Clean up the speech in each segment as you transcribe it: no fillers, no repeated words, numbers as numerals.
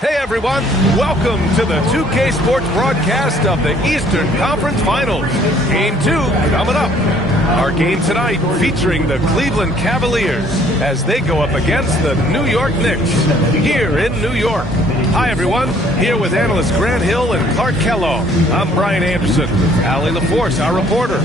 Hey everyone, welcome to the 2K Sports broadcast of the Eastern Conference Finals. Game 2 coming up. Our game tonight featuring the Cleveland Cavaliers as they go up against the New York Knicks here in New York. Hi everyone, here with analysts Grant Hill and Clark Kellogg. I'm Brian Anderson. Allie LaForce, our reporter.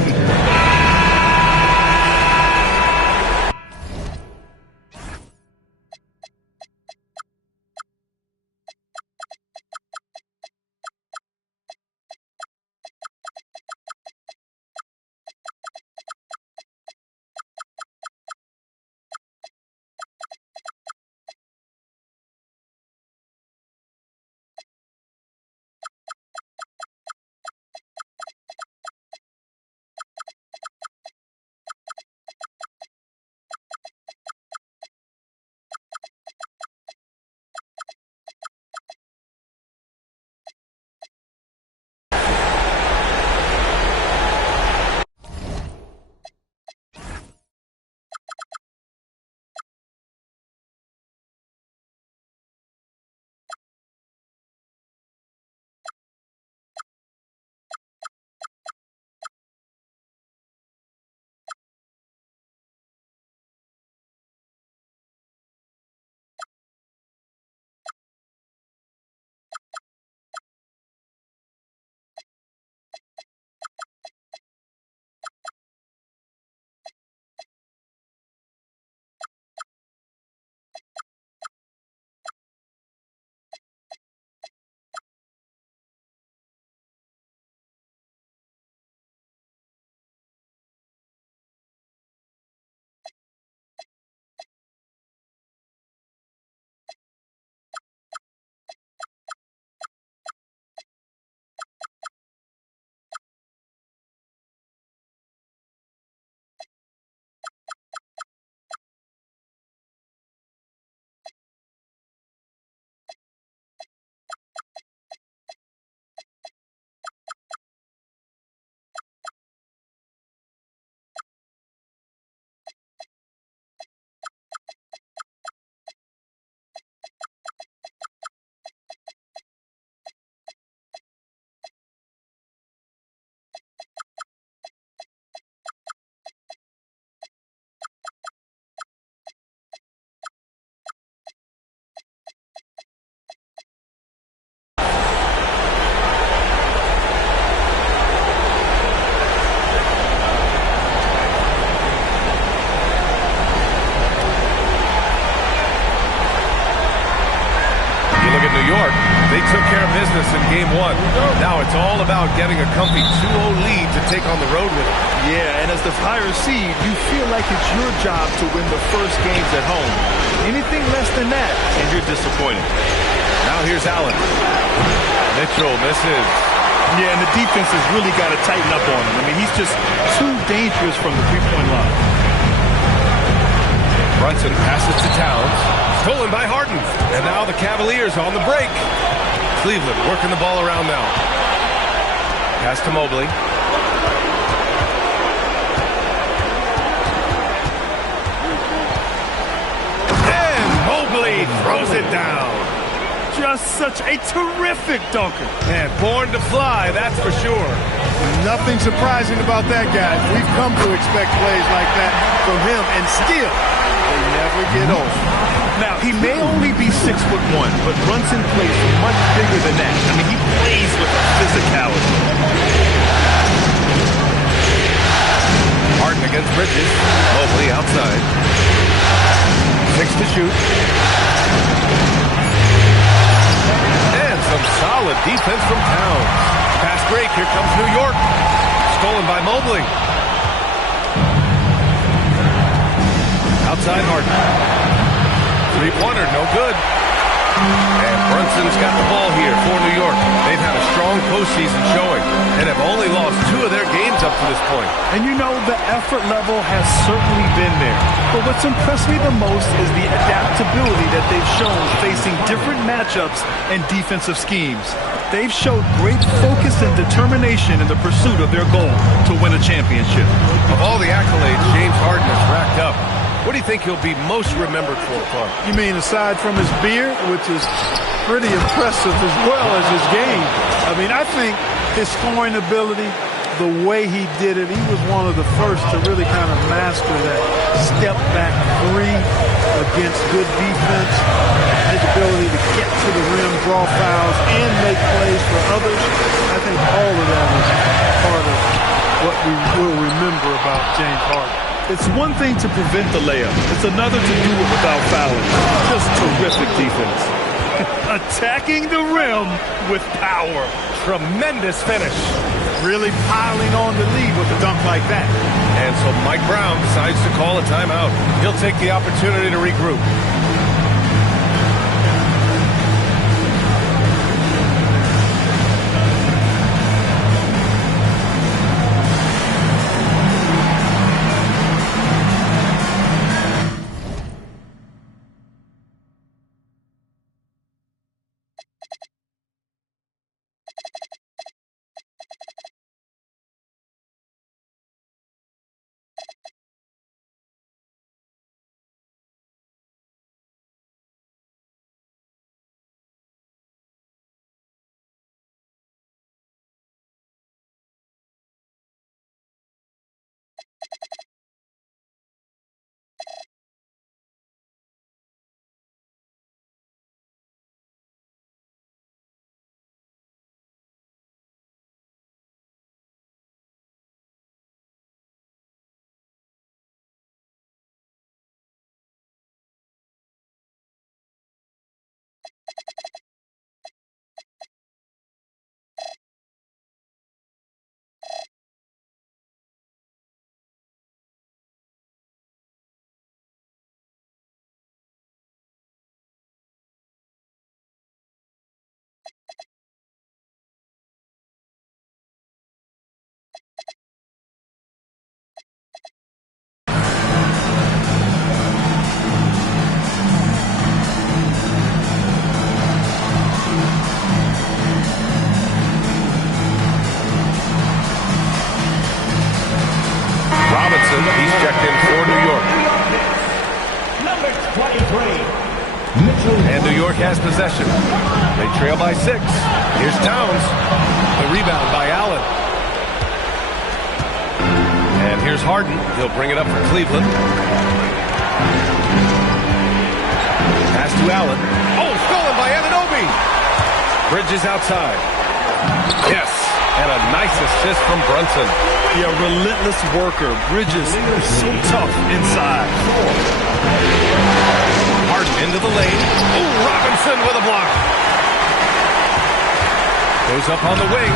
New York, they took care of business in Game 1. Now it's all about getting a comfy 2-0 lead to take on the road with them. Yeah, and as the higher seed, you feel like it's your job to win the first games at home. Anything less than that, and you're disappointed. Now here's Allen. Mitchell misses. Yeah, and the defense has really got to tighten up on him. I mean, he's just too dangerous from the three-point line. Brunson passes to Towns. Stolen by Harden. And now the Cavaliers on the break. Cleveland working the ball around now. Pass to Mobley. And Mobley throws it down. Just such a terrific dunker. And born to fly, that's for sure. Nothing surprising about that guy. We've come to expect plays like that from him, and still, they never get old. Now, he may only be 6'1", but Brunson plays much bigger than that. I mean, he plays with physicality. Harden against Bridges. Mobley outside. 6 to shoot. And some solid defense from Towns. Fast break, here comes New York. Stolen by Mobley. Outside Harden. Three-pointer, no good. And Brunson's got the ball here for New York. They've had a strong postseason showing and have only lost 2 of their games up to this point. And you know, the effort level has certainly been there. But what's impressed me the most is the adaptability that they've shown facing different matchups and defensive schemes. They've showed great focus and determination in the pursuit of their goal to win a championship. Of all the accolades James Harden has racked up, what do you think he'll be most remembered for, Clark? You mean aside from his beard, which is pretty impressive as well as his game? I mean, I think his scoring ability, the way he did it, he was one of the first to really kind of master that step-back three against good defense. His ability to get to the rim, draw fouls, and make plays for others. I think all of that is part of what we will remember about James Harden. It's one thing to prevent the layup. It's another to do it without fouling. Just terrific defense. Attacking the rim with power. Tremendous finish. Really piling on the lead with a dunk like that. And so Mike Brown decides to call a timeout. He'll take the opportunity to regroup. He's checked in for New York. Number 23. And New York has possession. They trail by 6. Here's Towns. The rebound by Allen. And here's Harden. He'll bring it up for Cleveland. Pass to Allen. Oh, stolen by Anunoby. Bridges outside. Yes. And a nice assist from Brunson. Yeah, relentless worker. Bridges is so tough inside. Harden into the lane. Oh, Robinson with a block. Goes up on the wing.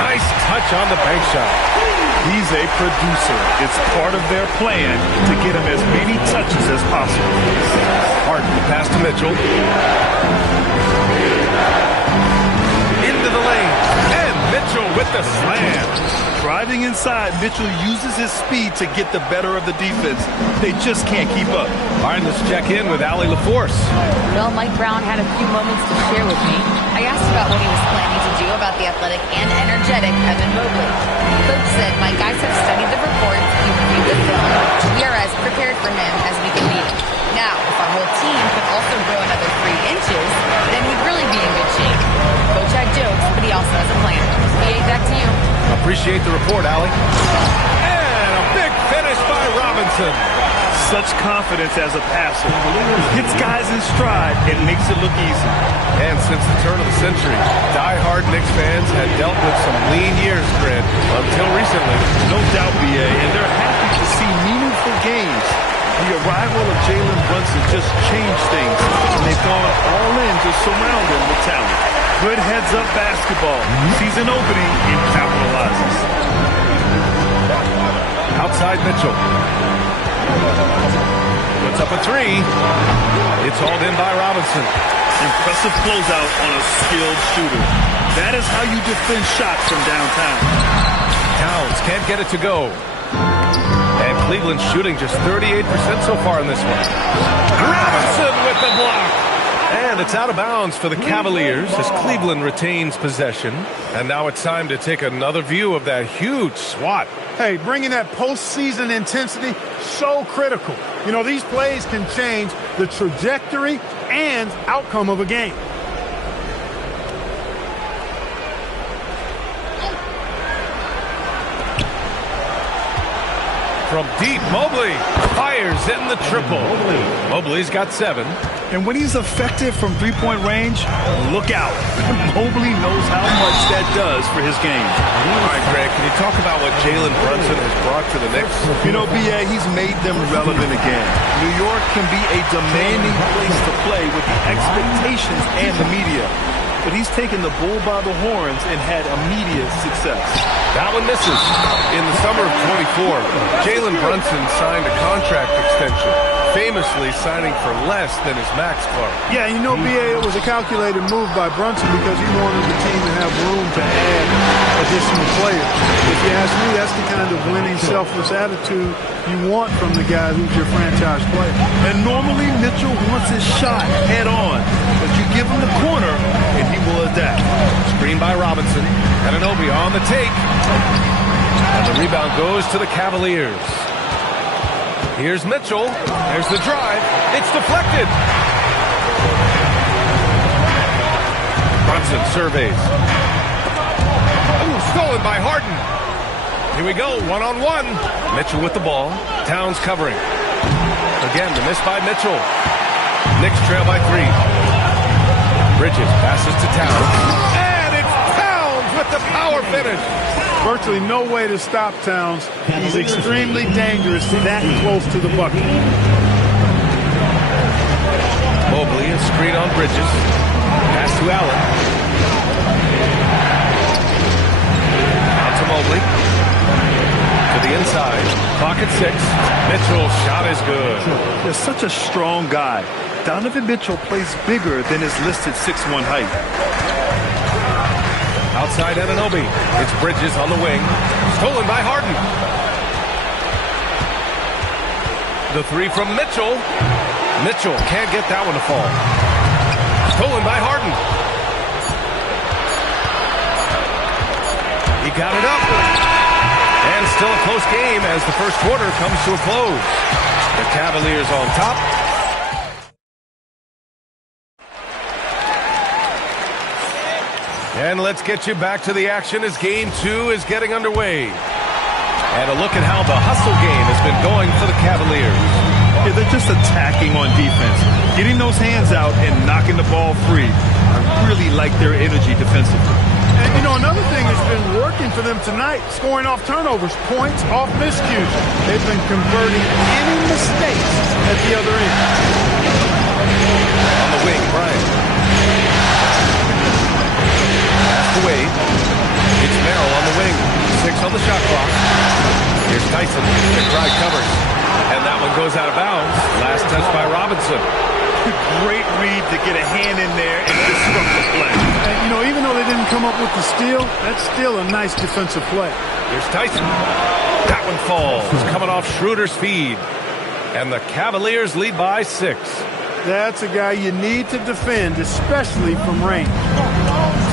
Nice touch on the bank shot. He's a producer. It's part of their plan to get him as many touches as possible. Harden pass to Mitchell. Into the lane. And Mitchell with the slam. Driving inside, Mitchell uses his speed to get the better of the defense. They just can't keep up. All right, let's check in with Allie LaForce. Well, Mike Brown had a few moments to share with me. I asked about what he was planning to do about the athletic and energetic Evan Mobley. Coach said, my guys have studied the reports, we've reviewed the film. We are as prepared for him as we can be. Now, if our whole team could also grow another 3 inches, then he'd really be in good shape. Coach had jokes, but he also has a plan. PA, back to you. Appreciate the report, Allie. And a big finish by Robinson. Such confidence as a passer. Hits guys in stride and makes it look easy. And since the turn of the century, die-hard Knicks fans had dealt with some lean years, Grant, until recently. No doubt, BA, and they're happy to see meaningful games. The arrival of Jalen Brunson just changed things, and they've gone all in to surround him with talent. Good heads-up basketball. Season opening and capitalizes. Outside Mitchell. Puts up a 3. It's hauled in by Robinson. Impressive closeout on a skilled shooter. That is how you defend shots from downtown. Towns can't get it to go. And Cleveland's shooting just 38% so far in this one. Robinson with the block. And it's out of bounds for the Cavaliers as Cleveland retains possession. And now it's time to take another view of that huge swat. Hey, bringing that postseason intensity, so critical. You know, these plays can change the trajectory and outcome of a game. From deep, Mobley fires in the triple. Mobley's got 7. And when he's effective from three-point range, look out. Mobley knows how much that does for his game. All right, Greg, can you talk about what Jalen Brunson has brought to the Knicks? You know, B.A., he's made them relevant again. New York can be a demanding place to play with the expectations and the media. But he's taken the bull by the horns and had immediate success. That one misses. In the summer of 24, Jalen Brunson signed a contract extension, famously signing for less than his max card. Yeah, you know, B.A., it was a calculated move by Brunson because he wanted the team to have room to add additional players. If you ask me, that's the kind of winning, selfless attitude you want from the guy who's your franchise player. And normally Mitchell wants his shot head on, but you give him the corner and he will adapt. Screen by Robinson. Anunoby on the take. And the rebound goes to the Cavaliers. Here's Mitchell. There's the drive. It's deflected. Brunson surveys. Ooh, stolen by Harden. Here we go, one-on-one. Mitchell with the ball. Towns covering. Again, the miss by Mitchell. Knicks trail by 3. Bridges passes to Towns. And it's Towns with the power finish. Virtually no way to stop Towns. He's extremely dangerous that close to the bucket. Mobley, a screen on Bridges. Pass to Allen. Out to Mobley. To the inside. Clock at 6. Mitchell's shot is good. He's such a strong guy. Donovan Mitchell plays bigger than his listed 6'1" height. Outside Anunoby. It's Bridges on the wing. Stolen by Harden. The 3 from Mitchell. Mitchell can't get that one to fall. Stolen by Harden. He got it up. And still a close game as the first quarter comes to a close. The Cavaliers on top. And let's get you back to the action as Game 2 is getting underway. And a look at how the hustle game has been going for the Cavaliers. Yeah, they're just attacking on defense, getting those hands out and knocking the ball free. I really like their energy defensively. And, you know, another thing that's been working for them tonight, scoring off turnovers, points off miscues. They've been converting any mistakes at the other end. On the wing, Bryant. Away. It's Merrill on the wing. 6 on the shot clock. Here's Tyson. McBride covers. And that one goes out of bounds. Last touch by Robinson. Great read to get a hand in there and disrupt the play. And, you know, even though they didn't come up with the steal, that's still a nice defensive play. Here's Tyson. That one falls. Coming off Schroeder's feed. And the Cavaliers lead by 6. That's a guy you need to defend, especially from range.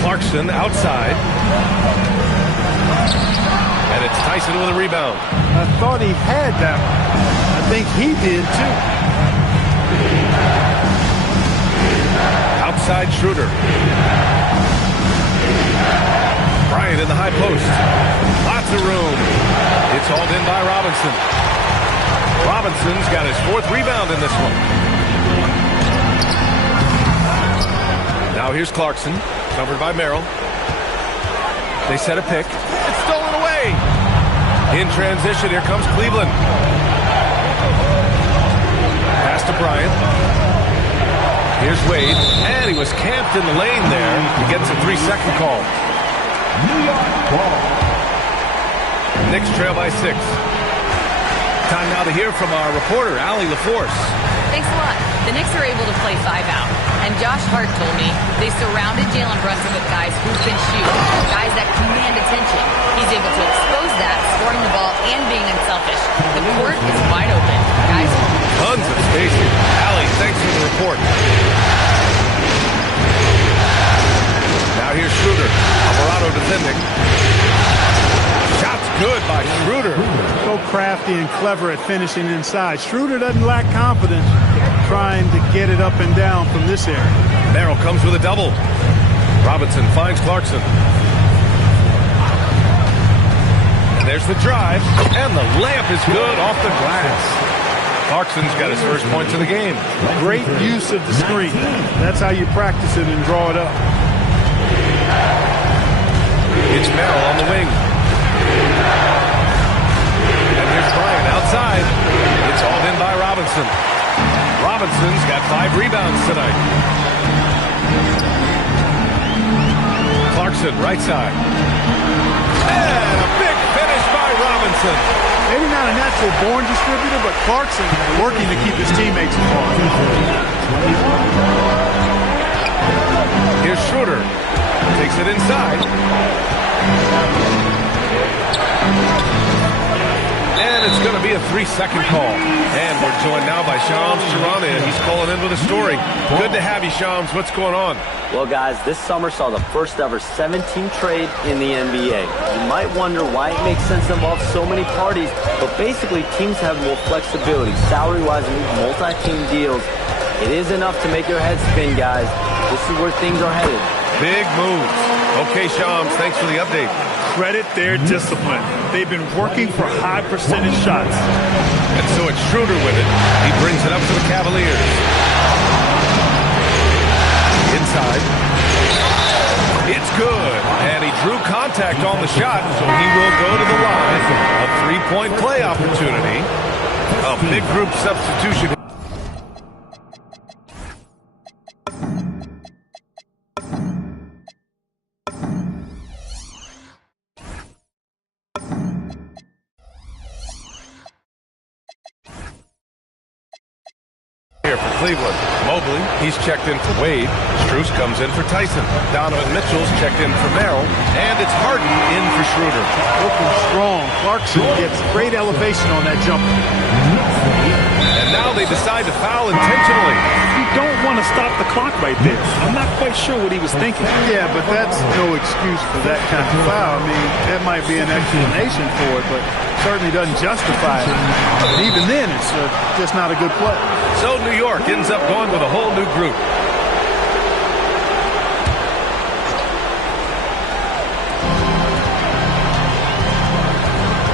Clarkson outside. And it's Tyson with a rebound. I thought he had that one. I think he did too. Outside Schroeder. Bryant in the high post. Lots of room. It's hauled in by Robinson. Robinson's got his 4th rebound in this one. Now here's Clarkson. Covered by Merrill. They set a pick. It's stolen away. In transition, here comes Cleveland. Pass to Bryant. Here's Wade. And he was camped in the lane there. He gets a 3-second call. New York ball. Knicks trail by 6. Time now to hear from our reporter, Allie LaForce. Thanks a lot. The Knicks are able to play 5 out. And Josh Hart told me they surrounded Jalen Brunson with guys who can shoot, guys that command attention. He's able to expose that, scoring the ball and being unselfish. The court is wide open. Guys, Tons of spacing. Allie, thanks for the report. Now here's Schroeder. Alvarado defending. Shot's good by Schroeder. So crafty and clever at finishing inside. Schroeder doesn't lack confidence trying to get it up and down from this area. Merrill comes with a double. Robinson finds Clarkson. And there's the drive. And the layup is good off the glass. Clarkson's got his first points of the game. Great use of the screen. That's how you practice it and draw it up. It's Merrill on the wing. And here's Bryant outside. It's hauled in by Robinson. Robinson's got 5 rebounds tonight. Clarkson, right side. And a big finish by Robinson. Maybe not a natural born distributor, but Clarkson working to keep his teammates involved. Here's Schroeder. Takes it inside. And it's going to be a 3-second call. And we're joined now by Shams Charania. He's calling in with a story. Good to have you, Shams. What's going on? Well, guys, this summer saw the first ever 7-team trade in the NBA. You might wonder why it makes sense to involve so many parties, but basically teams have more flexibility, salary-wise, and multi-team deals. It is enough to make your head spin, guys. This is where things are headed. Big moves. Okay, Shams, thanks for the update. Credit their discipline. They've been working for high percentage shots. And so it's Schroeder with it. He brings it up to the Cavaliers. Inside. It's good. And he drew contact on the shot, so he will go to the line. A 3-point play opportunity. A big group substitution. Here for Cleveland. Mobley, he's checked in for Wade. Strus comes in for Tyson. Donovan Mitchell's checked in for Merrill. And it's Harden in for Schroeder. Looking strong. Clarkson gets great elevation on that jumper. And now they decide to foul intentionally. You don't want to stop the clock right there. I'm not quite sure what he was thinking. Yeah, but that's no excuse for that kind of foul. I mean, that might be an explanation for it, but certainly doesn't justify it. And even then, it's just not a good play. So New York ends up going with a whole new group.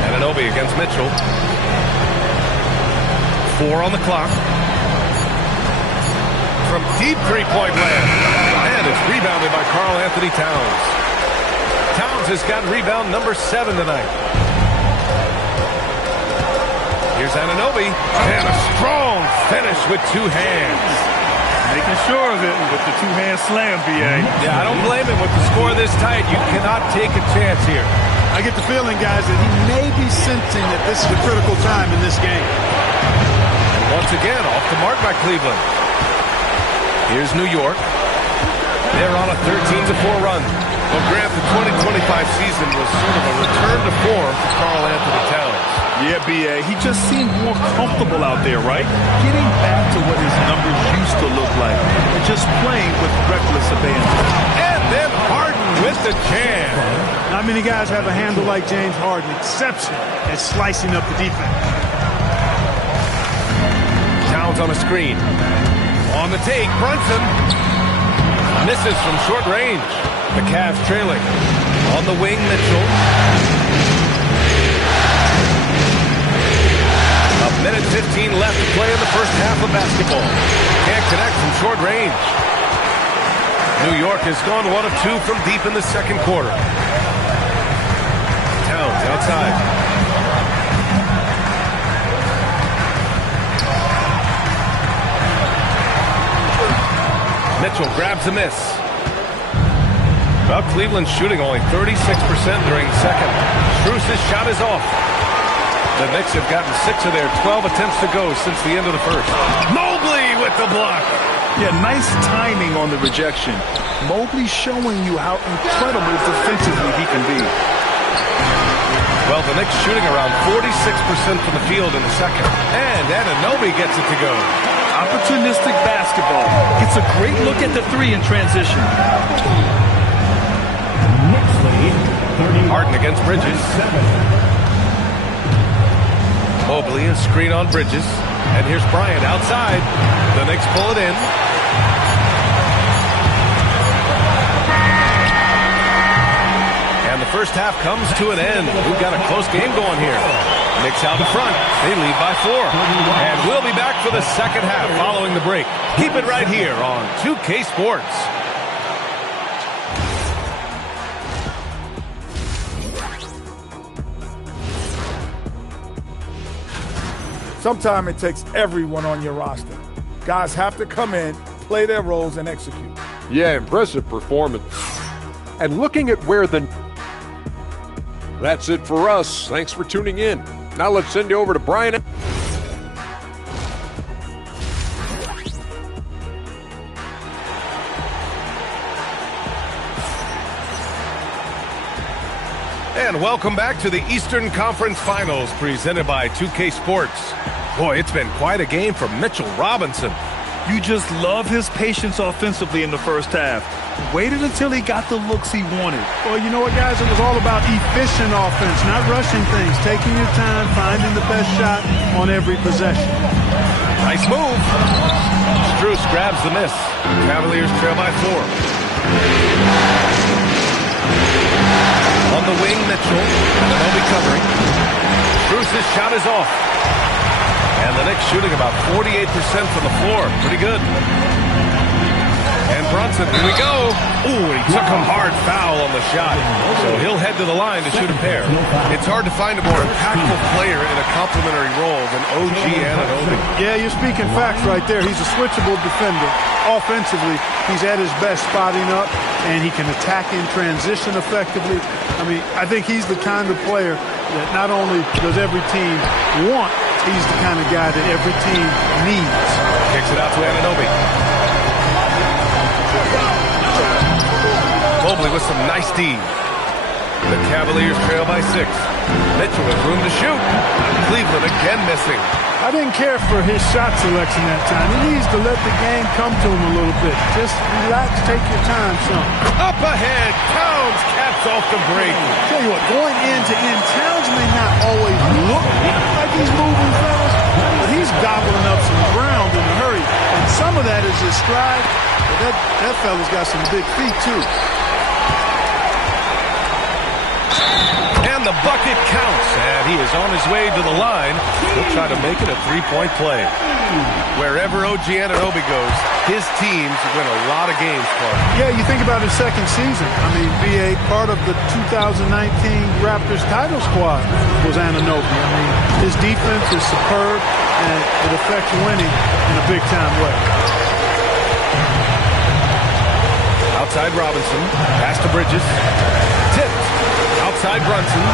Anunoby against Mitchell. 4 on the clock. From deep three-point land. And it's rebounded by Karl Anthony Towns. Towns has got rebound number 7 tonight. Here's Anunoby. And a strong finish with 2 hands. Making sure of it with the 2-hand slam, B.A. Yeah, I don't blame him with the score this tight. You cannot take a chance here. I get the feeling, guys, that he may be sensing that this is a critical time in this game. Once again, off the mark by Cleveland. Here's New York. They're on a 13-4 run. Well, Grant, the 2025 season was sort of a return to form for Karl Anthony Towns. Yeah, B.A. He just seemed more comfortable out there, right? Getting back to what his numbers used to look like. And just playing with reckless abandon. And then Harden with the jam. Not many guys have a handle like James Harden. Exception at slicing up the defense. Towns on a screen. On the take, Brunson. Misses from short range. The Cavs trailing. On the wing, Mitchell. A minute 15 left to play in the first half of basketball. Can't connect from short range. New York has gone 1 of 2 from deep in the second quarter. Towns outside. Mitchell grabs a miss. Well, Cleveland's shooting only 36% during the second. Strus's shot is off. The Knicks have gotten 6 of their 12 attempts to go since the end of the first. Mobley with the block. Yeah, nice timing on the rejection. Mobley showing you how incredible defensively he can be. Well, the Knicks shooting around 46% from the field in the second. And Anunoby gets it to go. Opportunistic basketball. Gets a great look at the 3 in transition. Harden against Bridges. Mobley, a screen on Bridges. And here's Bryant outside. The Knicks pull it in. And the first half comes to an end. We've got a close game going here. Knicks out in front. They lead by 4. And we'll be back for the second half following the break. Keep it right here on 2K Sports. Sometimes it takes everyone on your roster. Guys have to come in, play their roles, and execute. Yeah, impressive performance. And looking at where the... That's it for us. Thanks for tuning in. Now let's send you over to Brian. And welcome back to the Eastern Conference Finals presented by 2K Sports. Boy, it's been quite a game for Mitchell Robinson. You just love his patience offensively in the first half. Waited until he got the looks he wanted. Well, you know what, guys? It was all about efficient offense, not rushing things, taking your time, finding the best shot on every possession. Nice move. Strus grabs the miss. Cavaliers trail by 4. On the wing, Mitchell. And they'll be covering. Strus's shot is off. And the Knicks shooting about 48% from the floor. Pretty good. And Brunson, here we go. Ooh, he took a hard foul on the shot. So he'll head to the line to shoot a pair. It's hard to find a more impactful player in a complementary role than OG Anunoby. Yeah, you're speaking facts right there. He's a switchable defender. Offensively, he's at his best spotting up, and he can attack in transition effectively. I mean, I think he's the kind of player that not only does every team want, he's the kind of guy that every team needs. Kicks it out to Anunoby. Mobley with some nice D. The Cavaliers trail by 6. Mitchell with room to shoot. Cleveland again missing. I didn't care for his shot selection that time. He needs to let the game come to him a little bit. Just relax, take your time, son. Up ahead, Towns caps off the break. Tell you what, going end to end, Towns may not always look like he's moving fast, but he's gobbling up some ground in a hurry. And some of that is his stride, but that fella's got some big feet, too. And the bucket counts, and he is on his way to the line. He'll try to make it a three-point play. Wherever OG Anunoby goes, his teams win a lot of games, Clark. Yeah, you think about his second season. I mean, BA, part of the 2019 Raptors title squad was Anunoby. I mean, his defense is superb, and it affects winning in a big-time way. Outside Robinson, pass to Bridges. Tipped. Outside Brunson.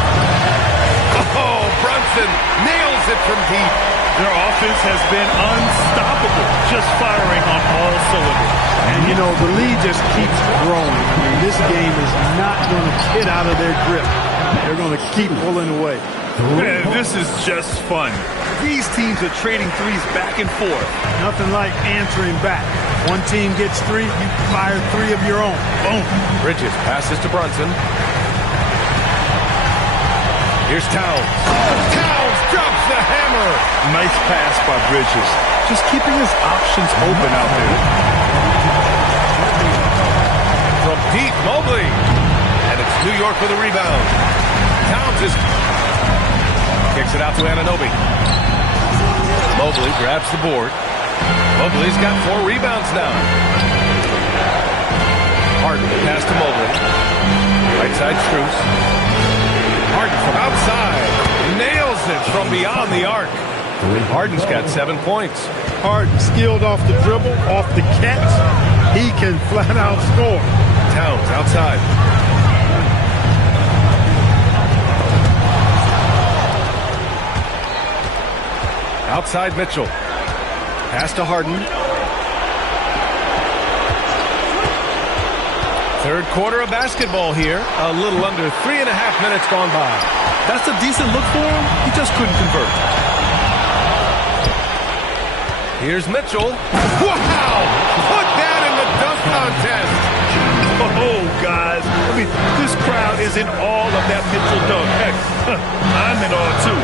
Oh, Brunson nails it from deep. Their offense has been unstoppable, just firing on all cylinders. And, you know, the lead just keeps growing. I mean, this game is not going to get out of their grip. They're going to keep pulling away. Man, this is just fun. These teams are trading threes back and forth. Nothing like answering back. One team gets 3, you fire 3 of your own. Boom. Bridges passes to Brunson. Here's Towns. Towns drops the hammer. Nice pass by Bridges. Just keeping his options open out there. From deep, Mobley. And it's New York with a rebound. Towns kicks it out to Anunoby. Mobley grabs the board. Mobley's got 4 rebounds now. Harden pass to Mobley. Right side Strus. Harden from outside. Nails it from beyond the arc. Harden's got 7 points. Harden skilled off the dribble, off the catch. He can flat out score. Towns outside. Outside Mitchell. Pass to Harden. Third quarter of basketball here. A little under 3.5 minutes gone by. That's a decent look for him. He just couldn't convert. Here's Mitchell. Wow! Put that in the dunk contest. Oh, guys, I mean, this crowd is in all of that Mitchell dunk. Heck, I'm in all too.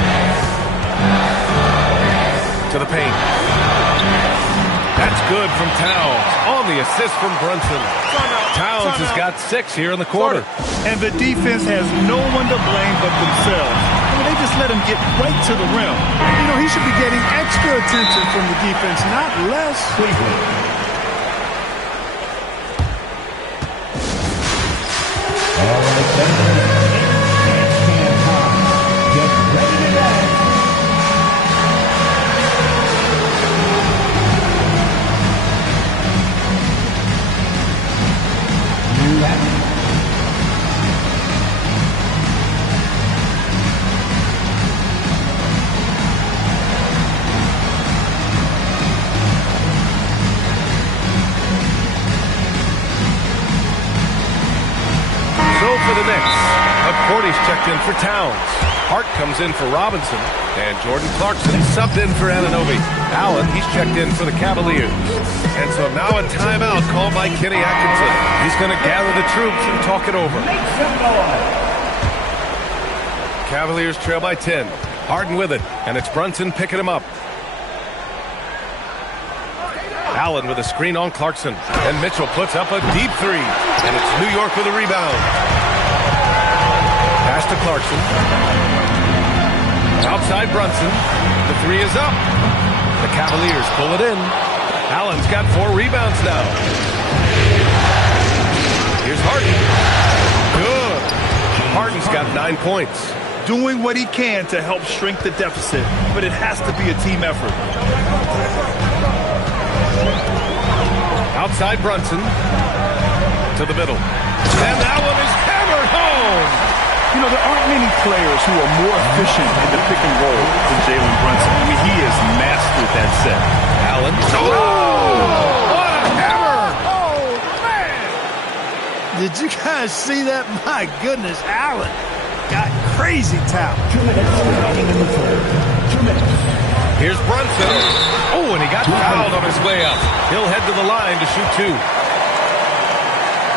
To the paint. That's good from Towns. On the assist from Brunson. Towns has got 6 here in the quarter. And the defense has no one to blame but themselves. I mean, they just let him get right to the rim. You know, he should be getting extra attention from the defense, not less. For the Knicks, McCourty's checked in for Towns. Hart comes in for Robinson, and Jordan Clarkson subbed in for Anunoby. Allen, he's checked in for the Cavaliers. And so now a timeout called by Kenny Atkinson. He's going to gather the troops and talk it over. Cavaliers trail by 10. Harden with it, and it's Brunson picking him up. Allen with a screen on Clarkson, and Mitchell puts up a deep 3, and it's New York with a rebound. Pass to Clarkson. Outside Brunson. The 3 is up. The Cavaliers pull it in. Allen's got 4 rebounds now. Here's Harden. Good. Harden's got 9 points. Doing what he can to help shrink the deficit, but it has to be a team effort. Outside Brunson. To the middle. And that one is hammered home. You know, there aren't many players who are more efficient in the pick and roll than Jalen Brunson. I mean, he has mastered that set. Allen. Oh! What a hammer! Oh, man! Did you guys see that? My goodness, Allen got crazy talent. 2 minutes remaining in the third. 2 minutes. Here's Brunson. Oh, and he got fouled on his way up. He'll head to the line to shoot 2.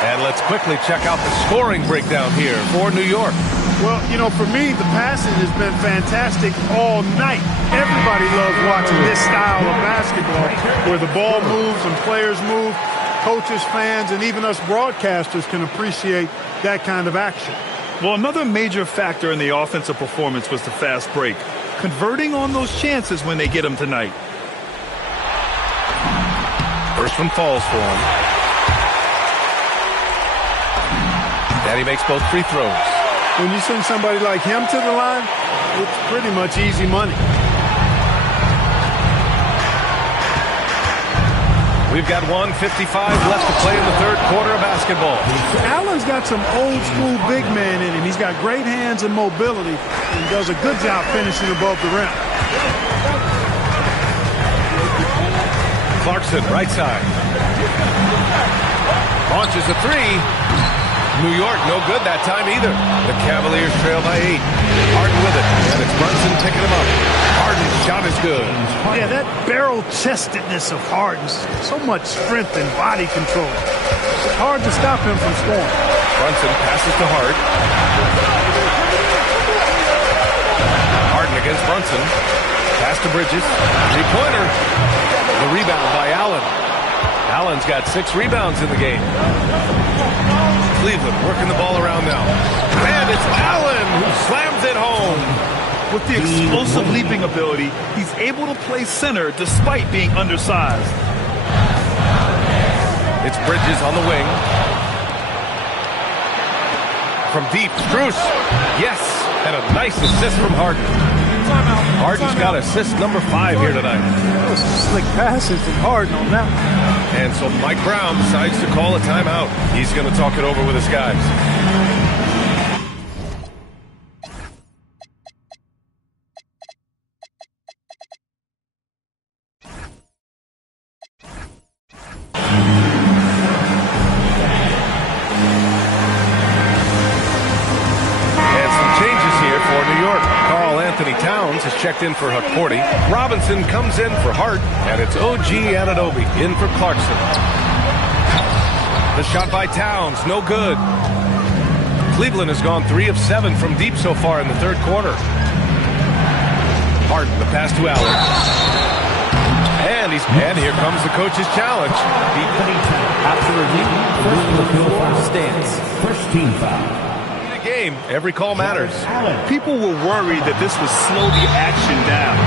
And let's quickly check out the scoring breakdown here for New York. Well, you know, for me, the passing has been fantastic all night. Everybody loves watching this style of basketball where the ball moves and players move. Coaches, fans, and even us broadcasters can appreciate that kind of action. Well, another major factor in the offensive performance was the fast break. Converting on those chances when they get them tonight. First one falls for him. And he makes both free throws. When you send somebody like him to the line, it's pretty much easy money. We've got 1:55 left to play in the third quarter of basketball. Allen's got some old-school big man in him. He's got great hands and mobility and does a good job finishing above the rim. Clarkson, right side. Launches a 3. New York, no good that time either. The Cavaliers trail by 8. Harden with it, and it's Brunson picking him up. Harden's shot is good. Yeah, that barrel-chestedness of Harden, so much strength and body control. It's hard to stop him from scoring. Brunson passes to Hart. Harden against Brunson. Pass to Bridges. 3-pointer. The rebound by Allen. Allen's got 6 rebounds in the game. Cleveland working the ball around now. And it's Allen who slams it home. With the explosive leaping ability, he's able to play center despite being undersized. It's Bridges on the wing. From deep, Strus. Yes, and a nice assist from Harden. Harden's got assist number 5 here tonight. That was some slick passes from Harden on that one. And so Mike Brown decides to call a timeout. He's going to talk it over with his guys. Towns has checked in for McCourty. Robinson comes in for Hart, and it's OG Anunoby in for Clarkson. The shot by Towns, no good. Cleveland has gone 3 of 7 from deep so far in the third quarter. Harden, the pass to Allen. And here comes the coach's challenge. After review, first stance. First team foul. Game. Every call matters. People were worried that this would slow the action down.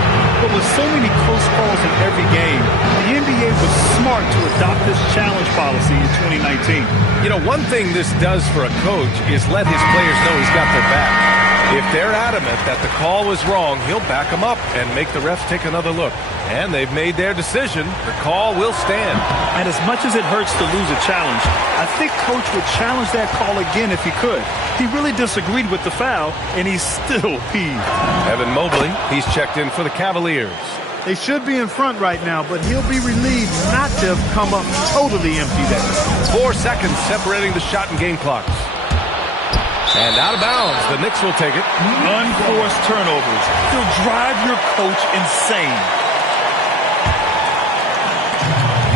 But with so many close calls in every game, the NBA was smart to adopt this challenge policy in 2019. You know, one thing this does for a coach is let his players know he's got their back. If they're adamant that the call was wrong, he'll back them up and make the refs take another look. And they've made their decision. The call will stand. And as much as it hurts to lose a challenge, I think Coach would challenge that call again if he could. He really disagreed with the foul, and he's still peeved. Evan Mobley, he's checked in for the Cavaliers. They should be in front right now, but he'll be relieved not to have come up totally empty there. 4 seconds separating the shot and game clocks. And out of bounds, the Knicks will take it. Unforced turnovers. They'll drive your coach insane.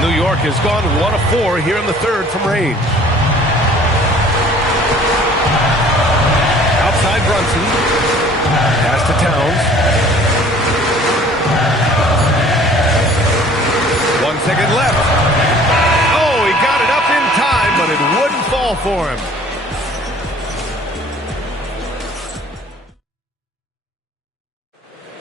New York has gone 1 of 4 here in the third from range. Outside Brunson. Pass to Towns. 1 second left. Oh, he got it up in time, but it wouldn't fall for him.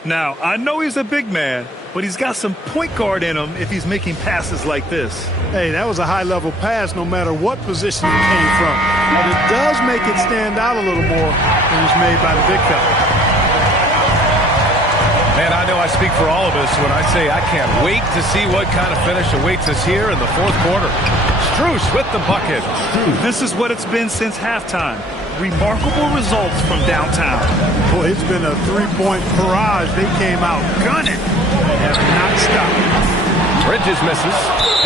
Now, I know he's a big man, but he's got some point guard in him if he's making passes like this. Hey, that was a high-level pass no matter what position it came from. But it does make it stand out a little more when it was made by the big fella. Man, I know I speak for all of us when I say I can't wait to see what kind of finish awaits us here in the fourth quarter. Strus with the bucket. This is what it's been since halftime. Remarkable results from downtown. Boy, it's been a three-point barrage. They came out gunning and have not stopped. Bridges misses,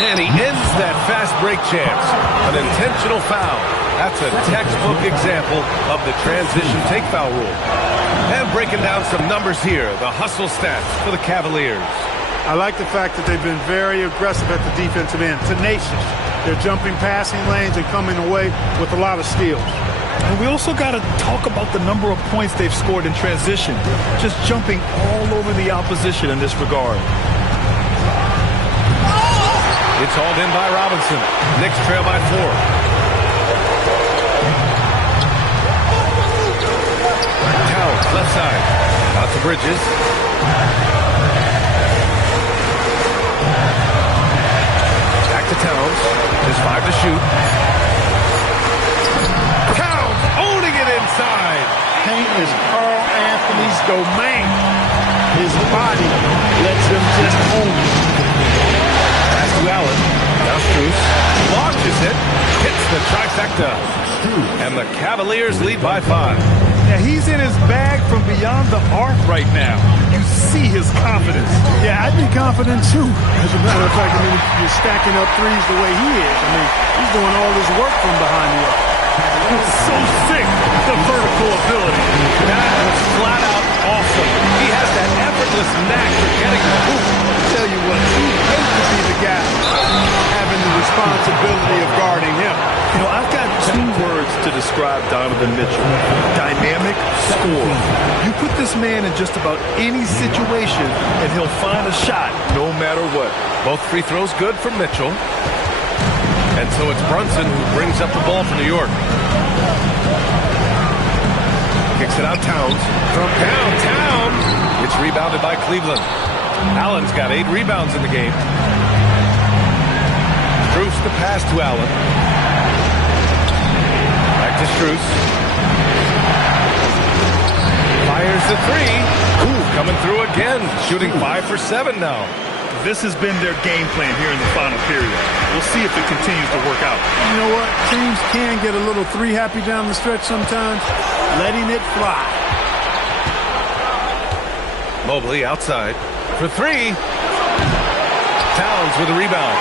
and he ends that fast break chance. An intentional foul. That's a textbook example of the transition take foul rule. And breaking down some numbers here, the hustle stats for the Cavaliers. I like the fact that they've been very aggressive at the defensive end, tenacious. They're jumping passing lanes and coming away with a lot of steals. And we also got to talk about the number of points they've scored in transition, just jumping all over the opposition in this regard. It's hauled in by Robinson. Knicks trail by 4. Towns, left side. Out to Bridges. Back to Towns. There's 5 to shoot. Inside. Paint is Carl Anthony's domain. His body lets him just own it. Pass to Allen. Now Strus launches it, hits the trifecta, and the Cavaliers lead by 5. Yeah, he's in his bag from beyond the arc right now. You see his confidence. Yeah, I'd be confident too. As a matter of fact, I mean, you're stacking up threes the way he is. I mean, he's doing all this work from behind the arc. So sick, the vertical ability. That was flat out awesome. He has that effortless knack for getting the hoop. I tell you what, he hates to be the guy having the responsibility of guarding him. You know, I've got 2 words to describe Donovan Mitchell. Dynamic scorer. You put this man in just about any situation, and he'll find a shot no matter what. Both free throws good for Mitchell. And so it's Brunson who brings up the ball for New York. Kicks it out Towns. From downtown. It's rebounded by Cleveland. Allen's got 8 rebounds in the game. Strus the pass to Allen. Back to Strus. Fires the 3. Ooh, coming through again. Shooting 5 for 7 now. This has been their game plan here in the final period. We'll see if it continues to work out. You know what? Teams can get a little 3-happy down the stretch sometimes. Letting it fly. Mobley outside for 3. Towns with a rebound.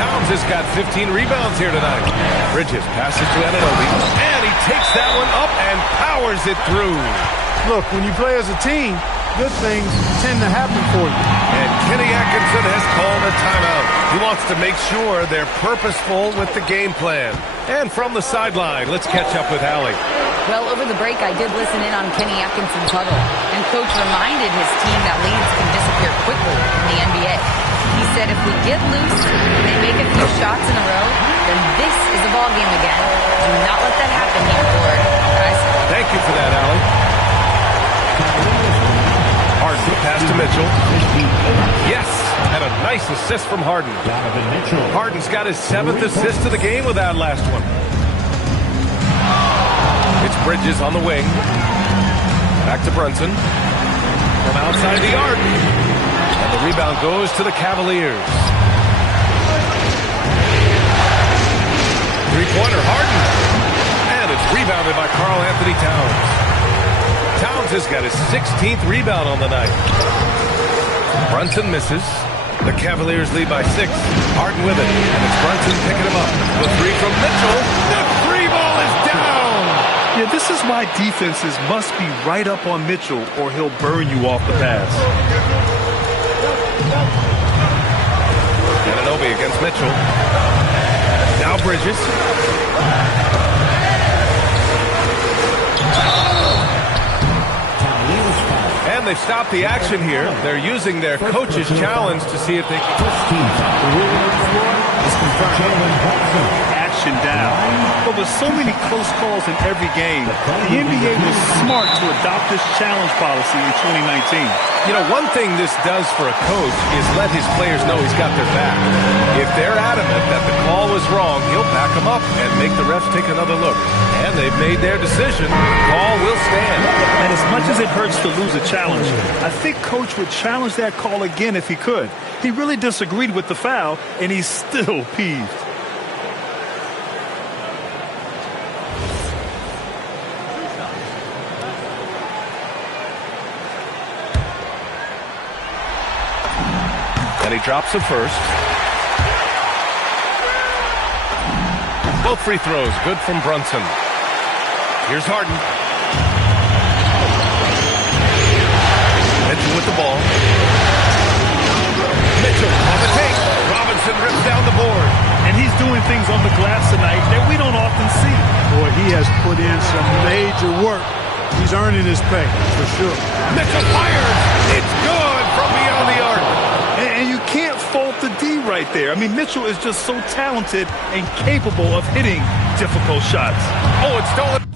Towns has got 15 rebounds here tonight. Bridges passes to Anunoby, and he takes that one up and powers it through. Look, when you play as a team, good things tend to happen for you. And Kenny Atkinson has called a timeout. He wants to make sure they're purposeful with the game plan. And from the sideline, let's catch up with Allie. Well, over the break, I did listen in on Kenny Atkinson's huddle, and Coach reminded his team that leads can disappear quickly in the NBA. He said if we get loose and they make a few shots in a row, then this is the ball game again. Do not let that happen here, Ford. Guys. Thank you for that, Allie. Harden pass to Mitchell. Yes, and a nice assist from Harden. Harden's got his 7th assist of the game with that last one. It's Bridges on the wing. Back to Brunson. From outside the arc. And the rebound goes to the Cavaliers. Three-pointer, Harden. And it's rebounded by Karl Anthony Towns. Towns has got his 16th rebound on the night. Brunson misses. The Cavaliers lead by 6. Harden with it. And it's Brunson picking him up. The three from Mitchell. The free ball is down. Yeah, this is why defenses must be right up on Mitchell or he'll burn you off the pass. Anunoby against Mitchell. Now Bridges. And they've stopped the action here. They're using their coach's challenge to see if they can. Action down. But with so many close calls in every game, the NBA was smart to adopt this challenge policy in 2019. You know, one thing this does for a coach is let his players know he's got their back. If they're adamant that the call was wrong, he'll back them up and make the refs take another look. And they've made their decision. The call will stand. And as much as it hurts to lose a challenge, I think Coach would challenge that call again if he could. He really disagreed with the foul, and he's still peeved. And he drops the first. Both free throws good from Brunson. Here's Harden. Mitchell with the ball. Mitchell on the take. Robinson rips down the board. And he's doing things on the glass tonight that we don't often see. Boy, he has put in some major work. He's earning his pay, for sure. Mitchell fires. It's good from beyond the arc. And you can't fault the D right there. I mean, Mitchell is just so talented and capable of hitting difficult shots. Oh, it's stolen.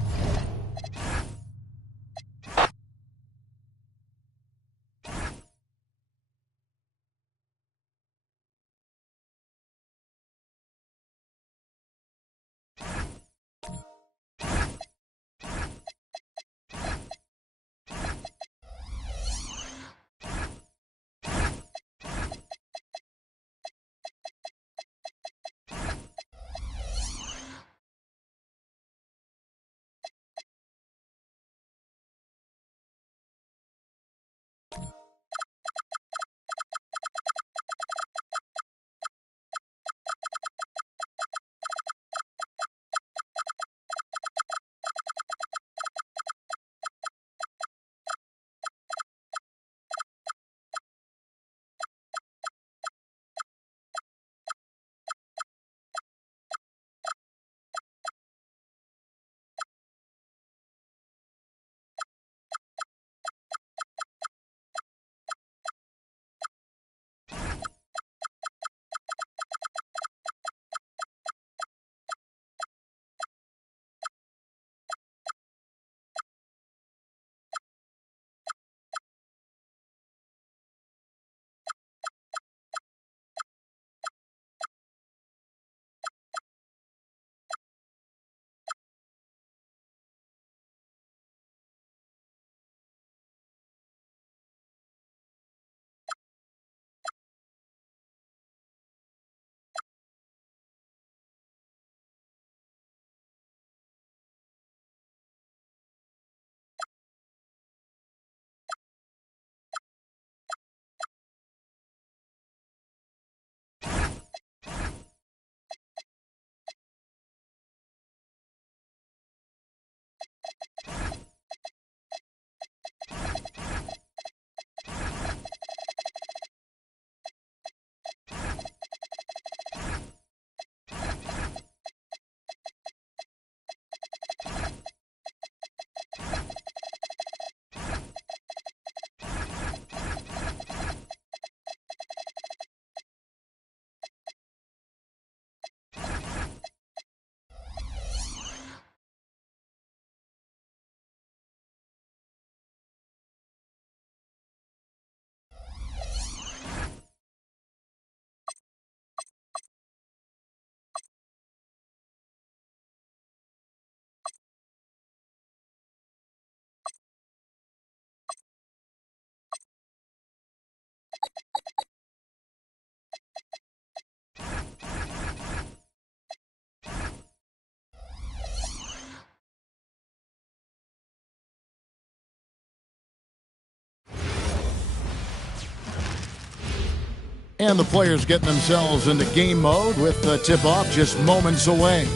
And the players getting themselves into game mode with the tip-off just moments away.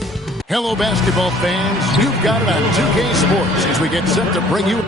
Hello, basketball fans. You've got it on 2K Sports as we get set to bring you...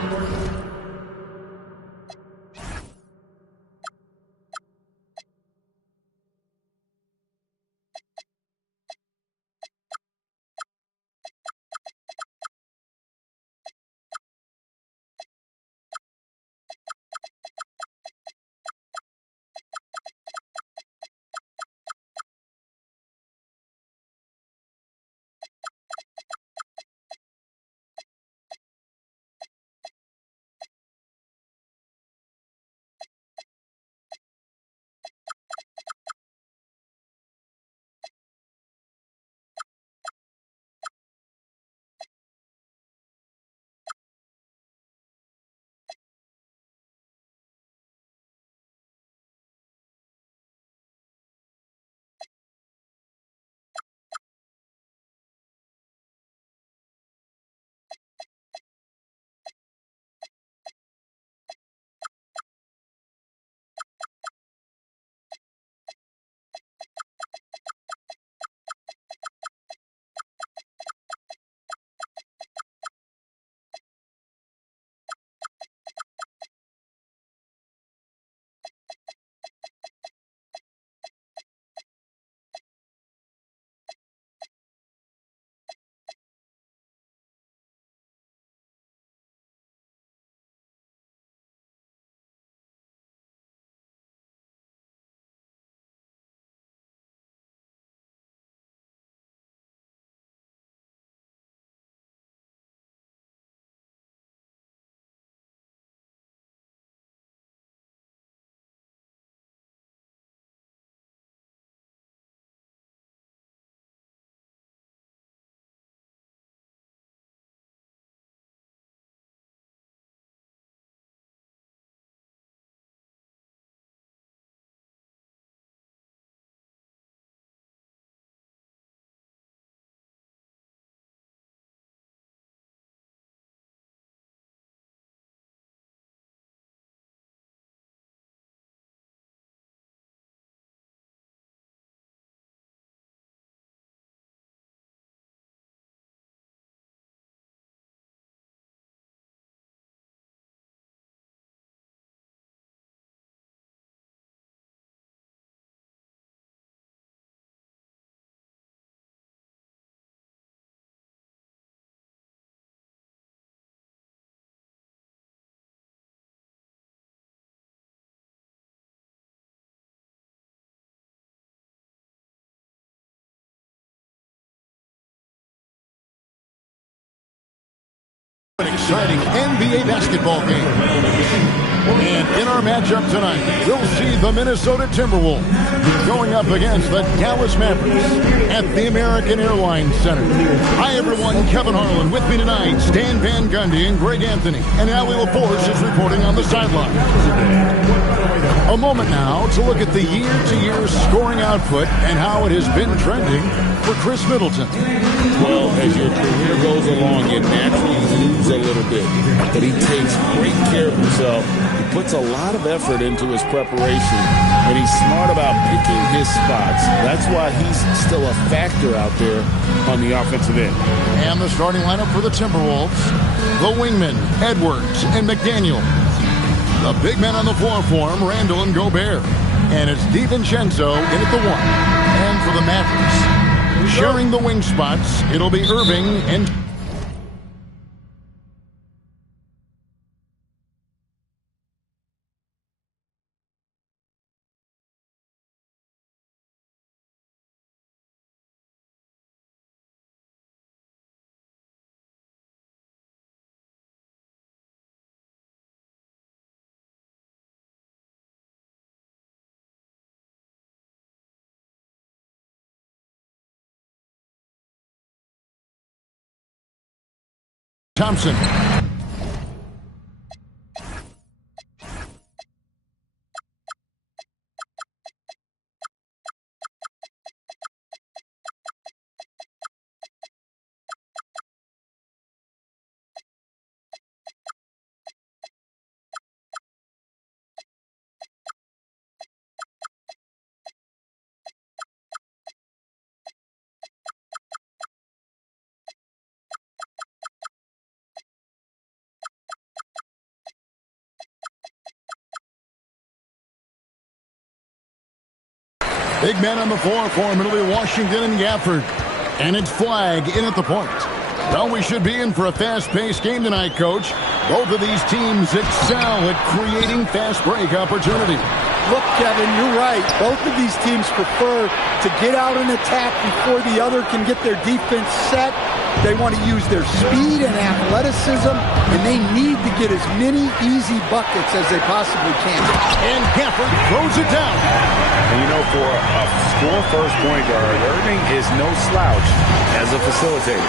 An exciting NBA basketball game. And in our matchup tonight, we'll see the Minnesota Timberwolves going up against the Dallas Mavericks at the American Airlines Center. Hi, everyone. Kevin Harlan with me tonight. Stan Van Gundy and Greg Anthony. And Allie LaForce is reporting on the sideline. A moment now to look at the year-to-year scoring output and how it has been trending for Chris Middleton. Well, as your career goes along, you naturally lose a little bit. But he takes great care of himself. He puts a lot of effort into his preparation. And he's smart about picking his spots. That's why he's still a factor out there on the offensive end. And the starting lineup for the Timberwolves. The wingmen, Edwards and McDaniel. The big men on the floor for him, Randall and Gobert. And it's DiVincenzo in at the one. And for the Mavericks, sharing the wing spots, it'll be Irving and... Thompson. Big men on the floor for him. It'll be Washington and Gafford. And it's Flag in at the point. Well, we should be in for a fast-paced game tonight, Coach. Both of these teams excel at creating fast break opportunity. Look, Kevin, you're right. Both of these teams prefer to get out and attack before the other can get their defense set. They want to use their speed and athleticism, and they need to get as many easy buckets as they possibly can. And Gafford throws it down. And you know, for a score-first point guard, Irving is no slouch as a facilitator.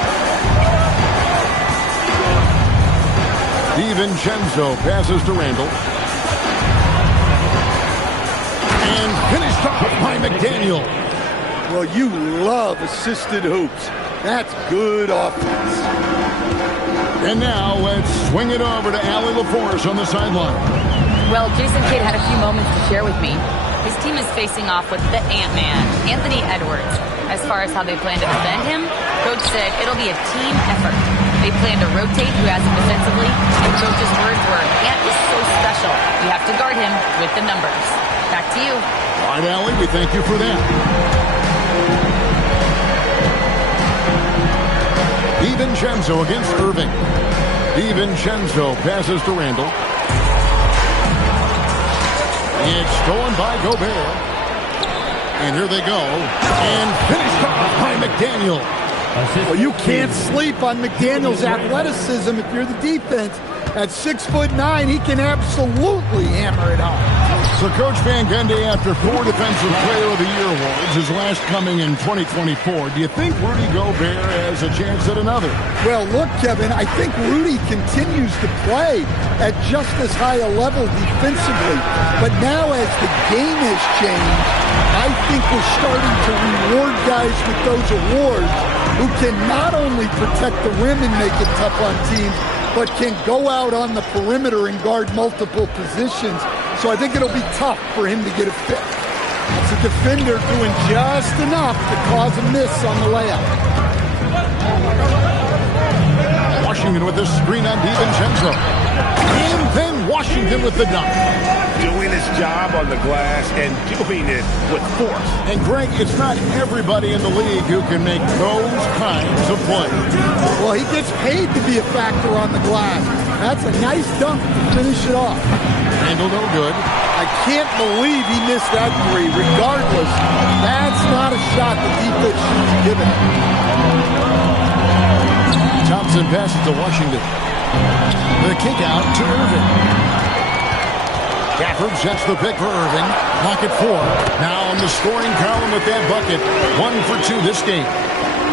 DiVincenzo passes to Randall. And finished off by McDaniel. Well, you love assisted hoops. That's good offense. And now let's swing it over to Allie LaForce on the sideline. Well, Jason Kidd had a few moments to share with me. His team is facing off with the Ant-Man, Anthony Edwards. As far as how they plan to defend him, Coach said it'll be a team effort. They plan to rotate who has him defensively, and Coach's words were, Ant is so special. You have to guard him with the numbers. Back to you. All right, Allie, we thank you for that. DiVincenzo against Irving. DiVincenzo passes to Randall. It's going by Gobert. And here they go. And finished off by McDaniel. Well, you can't sleep on McDaniel's athleticism if you're the defense. At 6'9", he can absolutely hammer it home. So Coach Van Gundy, after 4 Defensive Player of the Year awards, his last coming in 2024, do you think Rudy Gobert has a chance at another? Well, look, Kevin, I think Rudy continues to play at just as high a level defensively. But now as the game has changed, I think we're starting to reward guys with those awards who can not only protect the rim and make it tough on teams, but can go out on the perimeter and guard multiple positions. So I think it'll be tough for him to get a fit. That's a defender doing just enough to cause a miss on the layup. Washington with the screen on DiVincenzo. And then Washington with the dunk. Doing his job on the glass and doing it with force. And Greg, it's not everybody in the league who can make those kinds of plays. Well, he gets paid to be a factor on the glass. That's a nice dunk to finish it off. Handle no good. I can't believe he missed that three. Regardless, that's not a shot the defense should be given. Thompson passes to Washington. The kick out to Irving. Gafford sets the pick for Irving. Pocket 4. Now on the scoring column with that bucket. 1 for 2 this game.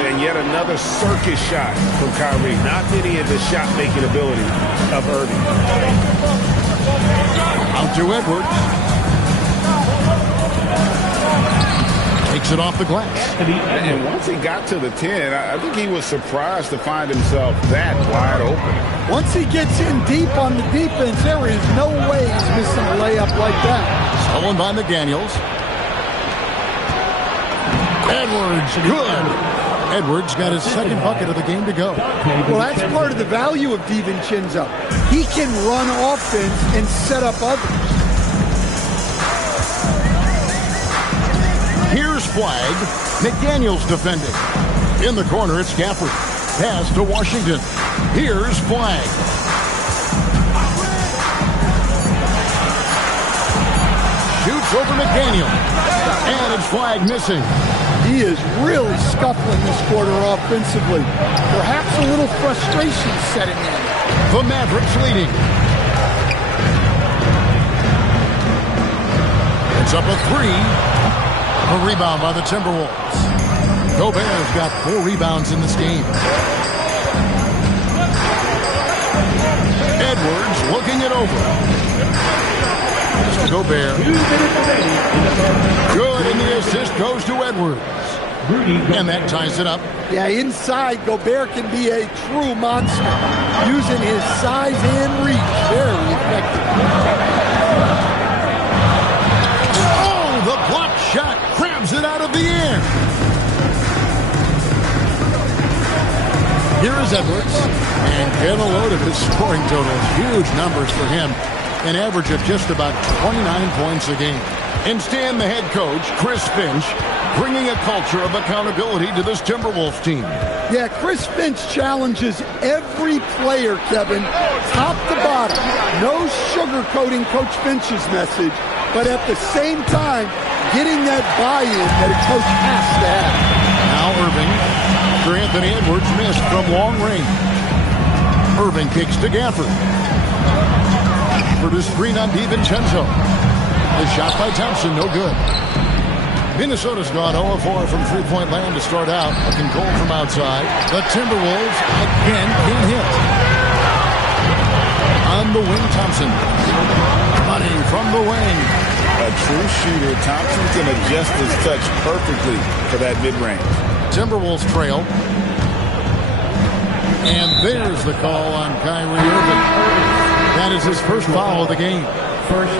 And yet another circus shot from Kyrie. Not any of the shot-making ability of Irving. Out to Edwards. Takes it off the glass. And once he got to the 10, I think he was surprised to find himself that wide open. Once he gets in deep on the defense, there is no way he's missing a layup like that. Stolen by McDaniels. Edwards, good. Edwards got his second bucket of the game to go. Well, that's part of the value of DiVincenzo. He can run offense and set up others. Here's Flag. McDaniels defending. In the corner, it's Gafford. Pass to Washington. Here's Flag. Shoots over McDaniel. And it's Flag missing. He is really scuffling this quarter offensively. Perhaps a little frustration setting in. The Mavericks leading. It's up a 3. A rebound by the Timberwolves. Gobert's got 4 rebounds in this game. Edwards looking it over. Mr. Gobert. Good, and the assist goes to Edwards. And that ties it up. Yeah, inside, Gobert can be a true monster, using his size and reach. Very effective. Oh, the block shot crabs it out of the air. Here is Edwards. And get a load of his scoring totals. Huge numbers for him. An average of just about 29 points a game. Instead, the head coach, Chris Finch, bringing a culture of accountability to this Timberwolves team. Yeah, Chris Finch challenges every player, Kevin, top to bottom. No sugarcoating Coach Finch's message, but at the same time, getting that buy-in that a coach has to have. Now Irving, after Anthony Edwards missed from long range. Irving kicks to Gafford. For the screen on DiVincenzo. The shot by Thompson, no good. Minnesota's gone 0-4 from three-point land to start out. Looking cold from outside. The Timberwolves again can't hit. On the wing, Thompson. Running from the wing. A true shooter. Thompson can adjust his touch perfectly for that mid-range. Timberwolves trail. And there's the call on Kyrie Irving. That is his first foul of the game.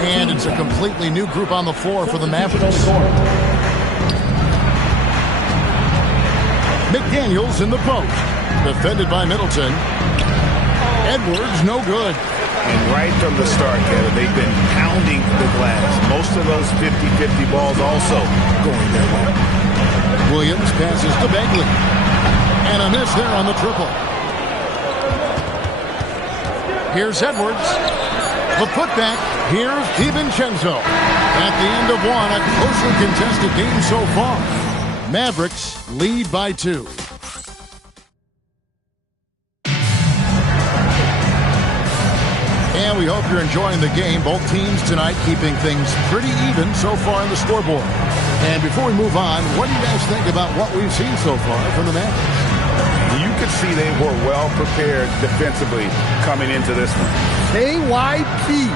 And it's a completely new group on the floor for the Mavericks. McDaniels in the post. Defended by Middleton. Edwards, no good. And right from the start, Kevin, they've been pounding the glass. Most of those 50-50 balls also going their way. Williams passes to Bagley. And a miss there on the triple. Here's Edwards. The putback. Here's DiVincenzo. At the end of one, a closely contested game so far. Mavericks lead by 2. And we hope you're enjoying the game. Both teams tonight keeping things pretty even so far on the scoreboard. And before we move on, what do you guys think about what we've seen so far from the Mavericks? You could see they were well prepared defensively coming into this one. KYP,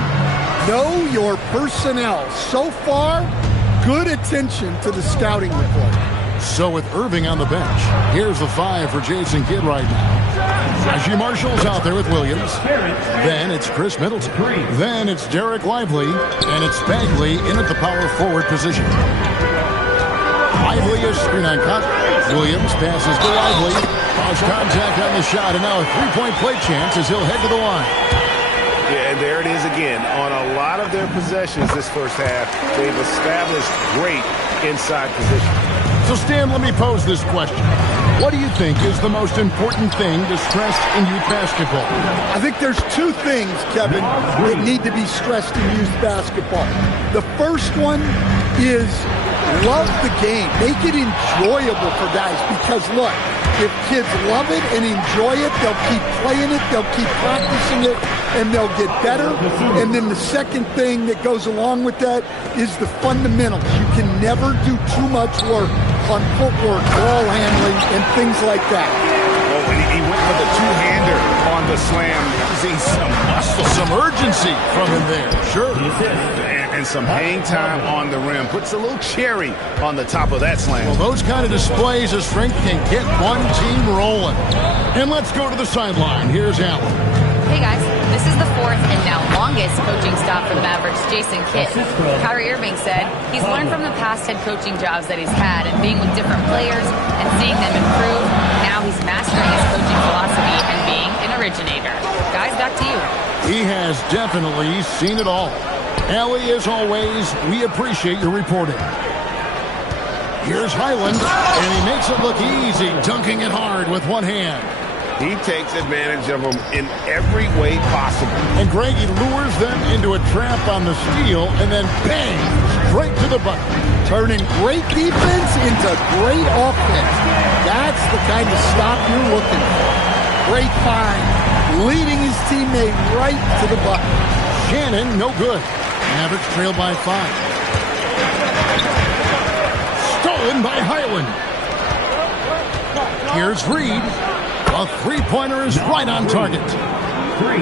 know your personnel. So far, good attention to the scouting report. So with Irving on the bench, here's the 5 for Jason Kidd right now. Reggie Marshall's out there with Williams. Then it's Chris Middleton. Then it's Derek Lively. And it's Bagley in at the power forward position. Lively is screen on cut. Williams passes to Lively. Lost contact on the shot, and now a three-point play chance as he'll head to the line. Yeah, and there it is again. On a lot of their possessions this first half, they've established great inside position. So, Stan, let me pose this question. What do you think is the most important thing to stress in youth basketball? I think there's 2 things, Kevin, that need to be stressed in youth basketball. The first one is love the game. Make it enjoyable for guys because, look, if kids love it and enjoy it, they'll keep playing it, they'll keep practicing it, and they'll get better. And then the second thing that goes along with that is the fundamentals. You can never do too much work on footwork, ball handling, and things like that. Oh, and he went for the two-hander on the slam. See some muscle, some urgency from him there. Sure. And some hang time on the rim. Puts a little cherry on the top of that slam. Well, those kind of displays of strength can get one team rolling. And let's go to the sideline. Here's Allen. Hey, guys. This is the 4th and now longest coaching stop for the Mavericks, Jason Kidd. Kyrie Irving said he's learned from the past head coaching jobs that he's had and being with different players and seeing them improve. Now he's mastering his coaching philosophy and being an originator. Guys, back to you. He has definitely seen it all. Allie, as always, we appreciate your reporting. Here's Highland, and he makes it look easy, dunking it hard with one hand. He takes advantage of them in every way possible. And Greg, he lures them into a trap on the steal, and then bang, straight to the bucket. Turning great defense into great offense. That's the kind of stop you're looking for. Great find, leading his teammate right to the bucket. Shannon, no good. Mavericks trail by 5. Stolen by Highland. Here's Reed. A three-pointer is right on target.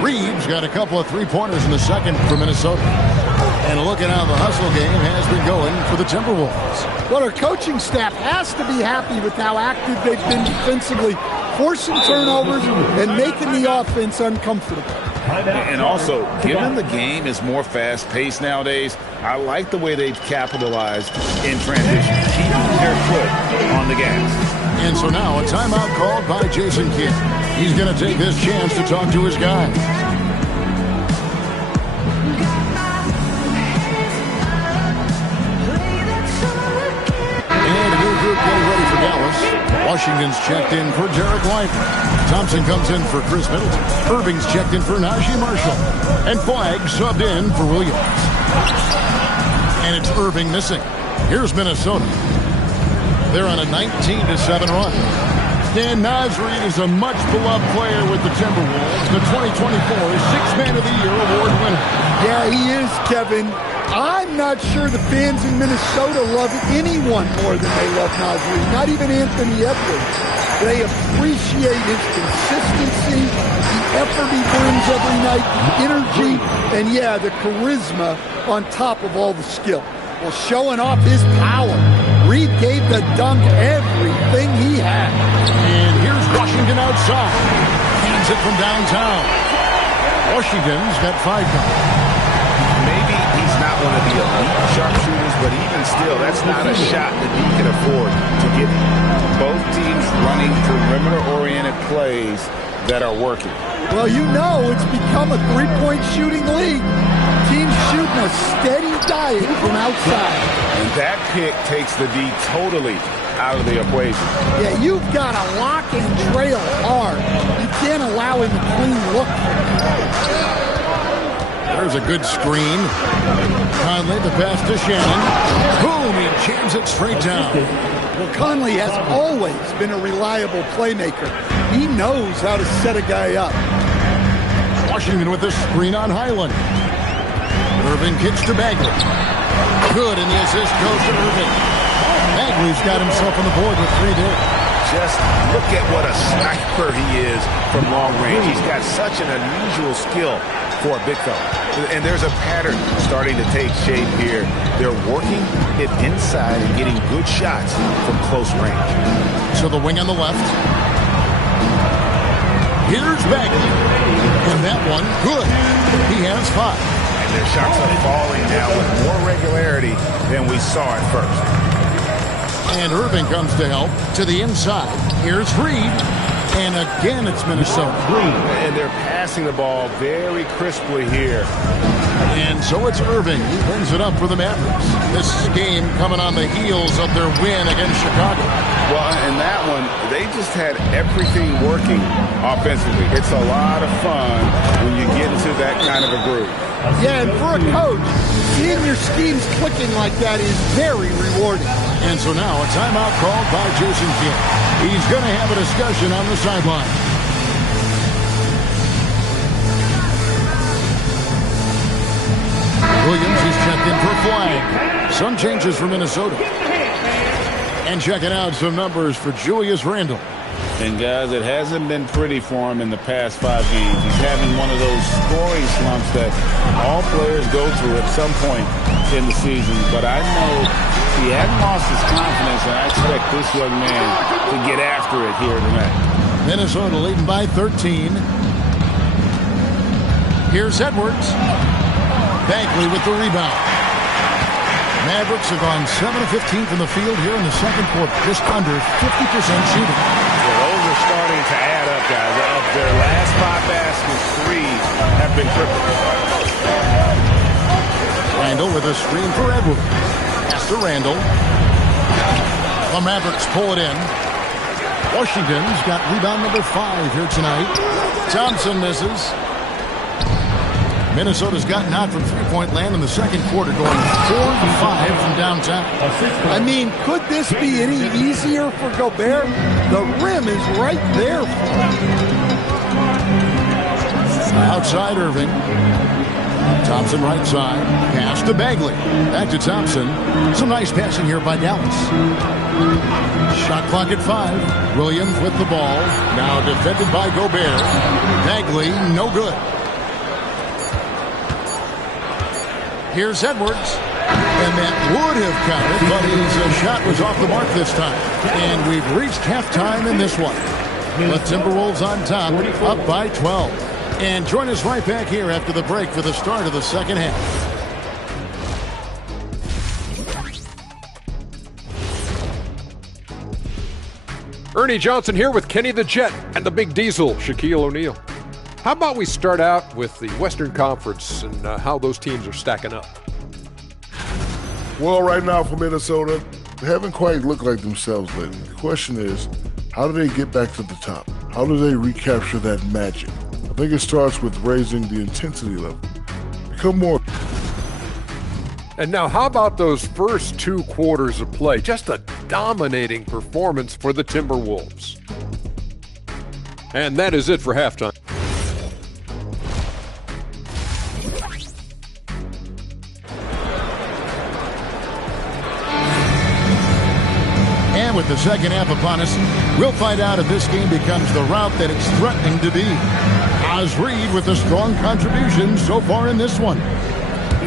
Reed's got a couple of three-pointers in the second for Minnesota. And look at how the hustle game has been going for the Timberwolves. Well, our coaching staff has to be happy with how active they've been defensively, forcing turnovers and making the offense uncomfortable. And also, given the game is more fast-paced nowadays, I like the way they've capitalized in transition, keeping their foot on the gas. And so now a timeout called by Jason Kidd. He's going to take this chance to talk to his guys. Washington's checked in for Derek Lively. Thompson comes in for Chris Middleton. Irving's checked in for Najee Marshall. And Flagg subbed in for Williams. And it's Irving missing. Here's Minnesota. They're on a 19-7 run. Dan Nasri is a much-beloved player with the Timberwolves, the 2024 Sixth Man of the Year award winner. Yeah, he is, Kevin. I'm not sure the fans in Minnesota love anyone more than they love Nasri, not even Anthony Edwards. They appreciate his consistency, the effort he brings every night, the energy, and yeah, the charisma on top of all the skill. Well, showing off his power. Reed gave the dunk everything he had. And here's Washington outside. Hands it from downtown. Washington's got 5 points. Maybe he's not one of the elite sharpshooters, but even still, that's not a shot that he can afford to give you. Both teams running perimeter-oriented plays that are working. Well, you know it's become a three-point shooting league. Teams shooting a steady diet from outside. And that pick takes the D totally out of the equation. Yeah, you've got to lock and trail hard. You can't allow him to clean look. There's a good screen. Conley, the pass to Shannon. Boom, he jams it straight down. Well, Conley has always been a reliable playmaker. He knows how to set a guy up. Washington with the screen on Highland. Irving kicks to Bagley. Good, and the assist goes to Irving. Bagley's got himself on the board with 3 there. Just look at what a sniper he is from long range. He's got such an unusual skill for a big fella. And there's a pattern starting to take shape here. They're working it inside and getting good shots from close range. So the wing on the left. Here's Bagley. And that one, good. He has 5. And their shots are falling now with more regularity than we saw at first. And Irving comes to help to the inside. Here's Reed. And again, it's Minnesota. And they're passing the ball very crisply here. And so it's Irving. He brings it up for the Mavericks. This game coming on the heels of their win against Chicago. Well, in that one, they just had everything working offensively. It's a lot of fun when you get into that kind of a groove. Yeah, and for a coach, seeing your schemes clicking like that is very rewarding. And so now a timeout called by Jason Kidd. He's going to have a discussion on the sideline. Williams is checked in for Flagg. Some changes for Minnesota. And checking out some numbers for Julius Randle. And guys, it hasn't been pretty for him in the past 5 games. He's having one of those scoring slumps that all players go through at some point in the season. But I know he hasn't lost his confidence, and I expect this young man to get after it here tonight. Minnesota leading by 13. Here's Edwards. Bagley with the rebound. Mavericks have gone 7 of 15 from the field here in the second quarter, just under 50% shooting. Those are starting to add up, guys. Of their last 5 baskets, 3 have been triple. Randle with a screen for Edwards. Pass to Randle. The Mavericks pull it in. Washington's got rebound number 5 here tonight. Thompson misses. Minnesota's gotten out from three-point land in the second quarter, going 4 of 5 from downtown. I mean, could this be any easier for Gobert? The rim is right there for him. Outside Irving. Thompson right side. Pass to Bagley. Back to Thompson. Some nice passing here by Dallas. Shot clock at 5. Williams with the ball. Now defended by Gobert. Bagley, no good. Here's Edwards. And that would have counted, but his shot was off the mark this time. And we've reached halftime in this one. The Timberwolves on top, up by 12. And join us right back here after the break for the start of the second half. Ernie Johnson here with Kenny the Jet and the Big Diesel, Shaquille O'Neal. How about we start out with the Western Conference and how those teams are stacking up? Well, right now for Minnesota, they haven't quite looked like themselves lately. The question is, How do they get back to the top? How do they recapture that magic? I think it starts with raising the intensity level. Become more. And now how about those first 2 quarters of play? Just a dominating performance for the Timberwolves. And that is it for halftime. And with the second half upon us, we'll find out if this game becomes the route that it's threatening to be. Oz Reed with a strong contribution so far in this one.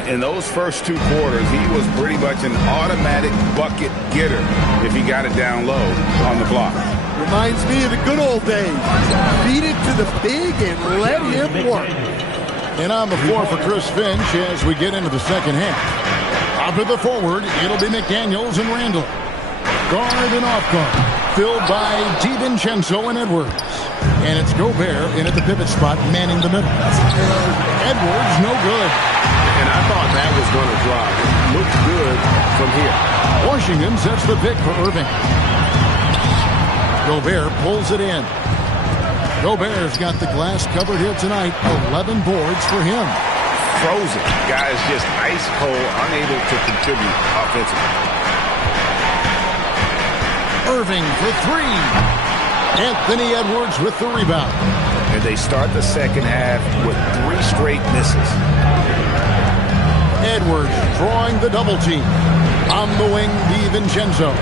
In those first 2 quarters, he was pretty much an automatic bucket getter if he got it down low on the block. Reminds me of the good old days. Feed it to the big and let him work. And on the floor for Chris Finch as we get into the second half. Out to the forward, it'll be McDaniels and Randall. Guard and off guard, filled by DiVincenzo and Edwards. And it's Gobert in at the pivot spot, manning the middle. Edwards, no good. And I thought that was going to drop. It looked good from here. Washington sets the pick for Irving. Gobert pulls it in. Gobert's got the glass covered here tonight. 11 boards for him. Frozen. Guys just ice cold, unable to contribute offensively. Irving for 3. Anthony Edwards with the rebound. And they start the second half with 3 straight misses. Edwards drawing the double team. On the wing, DiVincenzo.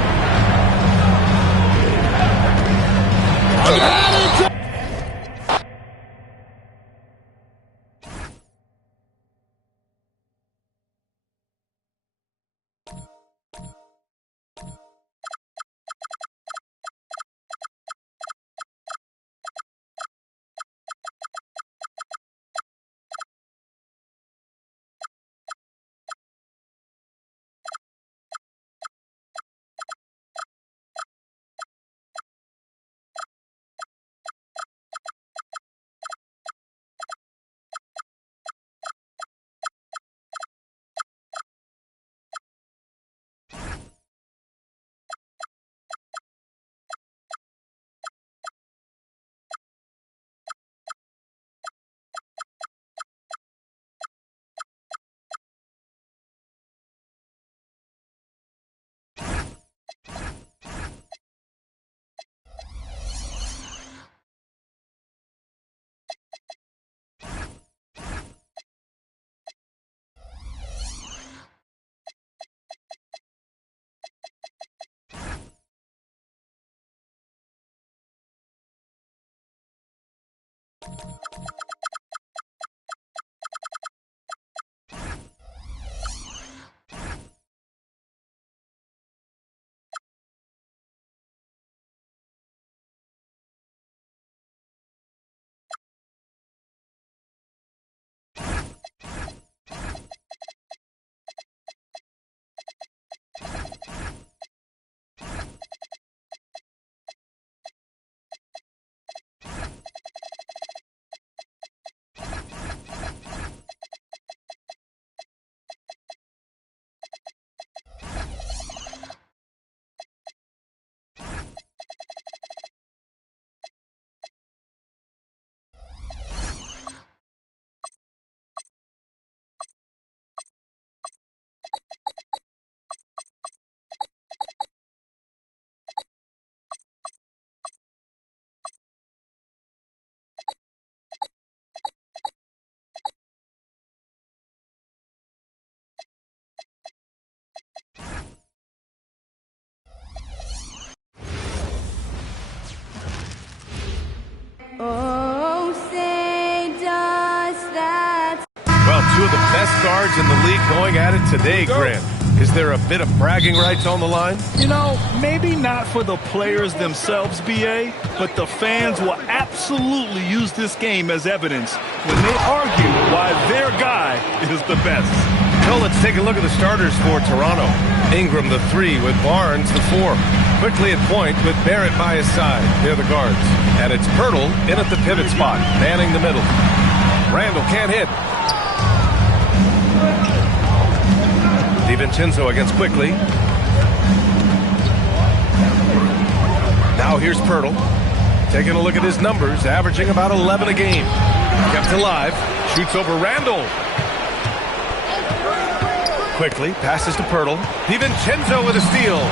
Oh, say does that. Well, 2 of the best guards in the league going at it today, Grant. Is there a bit of bragging rights on the line? You know, maybe not for the players themselves, BA, but the fans will absolutely use this game as evidence when they argue why their guy is the best. So let's take a look at the starters for Toronto. Ingram, the 3, with Barnes, the 4. Quickly at point with Barrett by his side. They're the guards. And it's Pirtle in at the pivot spot, manning the middle. Randall can't hit. DiVincenzo against Quickly. Now Now here's Pirtle. Taking a look at his numbers, averaging about 11 a game. Kept alive, shoots over Randall. Quickly, passes to Pirtle. DiVincenzo with a steal.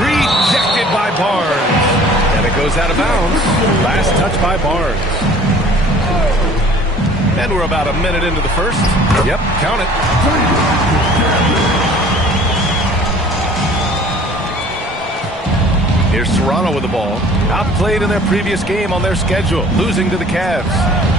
Rejected by Barnes. And it goes out of bounds. Last touch by Barnes. And we're about a minute into the first. Yep, count it. Here's Toronto with the ball. Outplayed in their previous game on their schedule, losing to the Cavs.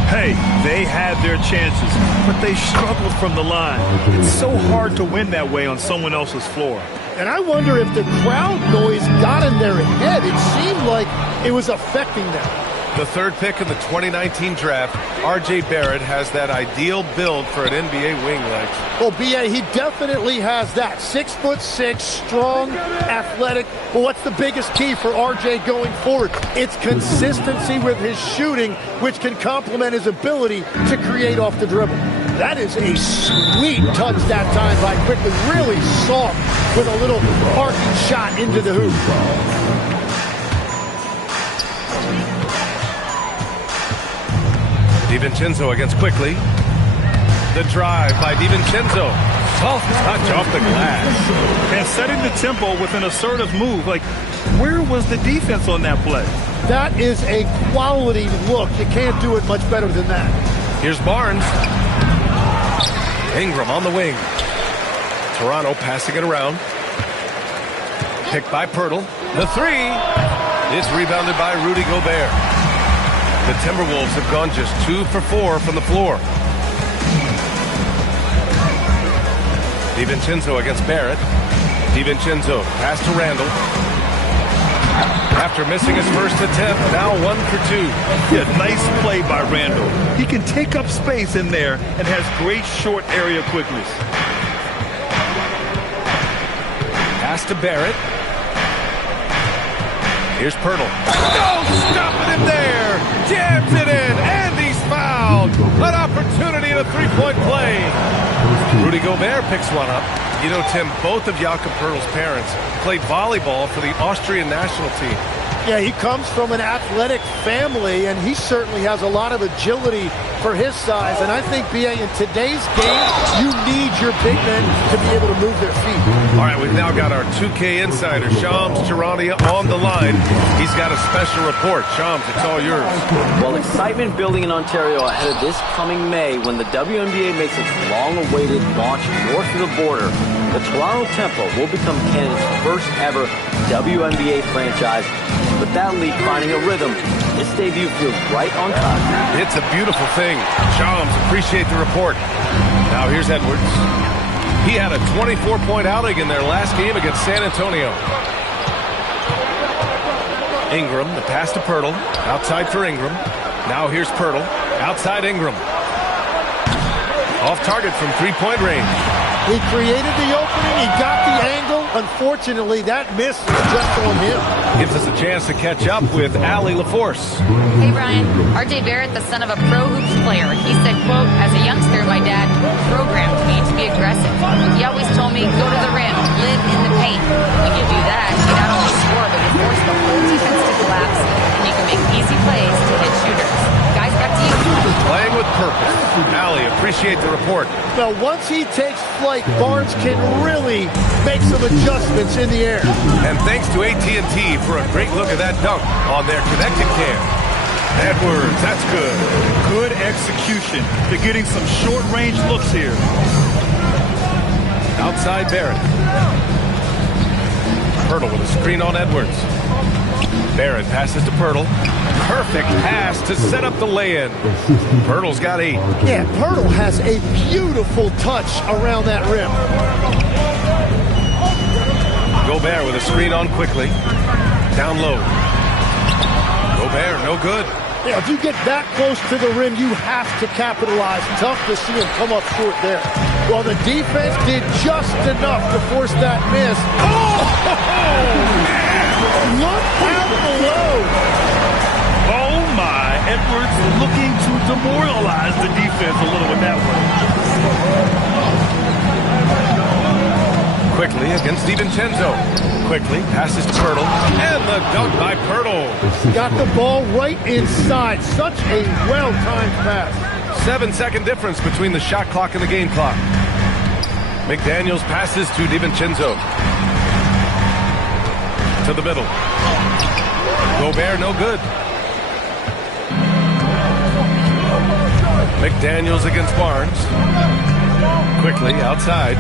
Hey, they had their chances, but they struggled from the line. It's so hard to win that way on someone else's floor. And I wonder if the crowd noise got in their head. It seemed like it was affecting them. The third pick in the 2019 draft, R.J. Barrett has that ideal build for an NBA wing, Lex. Well, B.A., he definitely has that. 6'6", strong, athletic. But what's the biggest key for R.J. going forward? It's consistency with his shooting, which can complement his ability to create off the dribble. That is a sweet touch that time by Quickly. Really soft with a little arcing shot into the hoop. DiVincenzo against Quickly. The drive by DiVincenzo. Soft touch off the glass. And setting the tempo with an assertive move. Like, where was the defense on that play? That is a quality look. You can't do it much better than that. Here's Barnes. Ingram on the wing. Toronto passing it around. Picked by Pirtle. The three is rebounded by Rudy Gobert. The Timberwolves have gone just 2 for 4 from the floor. DiVincenzo against Barrett. DiVincenzo pass to Randall. After missing his first attempt, now 1 for 2. Yeah, nice play by Randall. He can take up space in there and has great short area quickness. Pass to Barrett. Here's Pirtle. No, stopping him there. Jams it in, and he's fouled. An opportunity in a three-point play. Rudy Gobert picks one up. You know, Tim, both of Jakob Pirtle's parents played volleyball for the Austrian national team. Yeah, he comes from an athletic family, and he certainly has a lot of agility for his size. And I think, B.A., in today's game, you need your big men to be able to move their feet. All right, we've now got our 2K insider, Shams Charania, on the line. He's got a special report. Shams, it's all yours. Well, excitement building in Ontario ahead of this coming May when the WNBA makes its long-awaited launch north of the border. The Toronto Tempo will become Canada's first ever WNBA franchise. With that league finding a rhythm, this debut feels right on time. It's a beautiful thing. Shams, appreciate the report. Now here's Edwards. He had a 24-point outing in their last game against San Antonio. Ingram, the pass to Pirtle. Outside for Ingram. Now here's Pirtle. Outside Ingram. Off target from three-point range. He created the opening. He got the angle. Unfortunately, that miss was just on him. Gives us a chance to catch up with Allie LaForce. Hey, Brian. R.J. Barrett, the son of a pro hoops player. He said, quote, as a youngster, my dad programmed me to be aggressive. He always told me, go to the rim, live in the paint. When you do that, you not only score, but you force the whole defense to collapse, and you can make easy plays to hit shooters. Guys, back to you. Playing with purpose. Allie, appreciate the report. Now, once he takes flight, Barnes can really make some adjustments in the air. And thanks to AT&T for a great look at that dunk on their connected cam. Edwards, that's good. Good execution. They're getting some short-range looks here. Outside Barrett. Pirtle with a screen on Edwards. Barrett passes to Pirtle. Perfect pass to set up the lay-in. Pirtle's got 8. Yeah, Pirtle has a beautiful touch around that rim. Gobert with a screen on Quickly. Down low. Gobert, no good. Yeah, if you get that close to the rim, you have to capitalize. Tough to see him come up short there. Well, the defense did just enough to force that miss. Look out below. Oh, my. Edwards looking to demoralize the defense a little with that one. Quickly against DiVincenzo. Quickly passes to Pirtle, and the dunk by Pirtle. Got the ball right inside. Such a well-timed pass. 7-second difference between the shot clock and the game clock. McDaniels passes to DiVincenzo. To the middle. Gobert, no good. McDaniels against Barnes. Quickly, outside.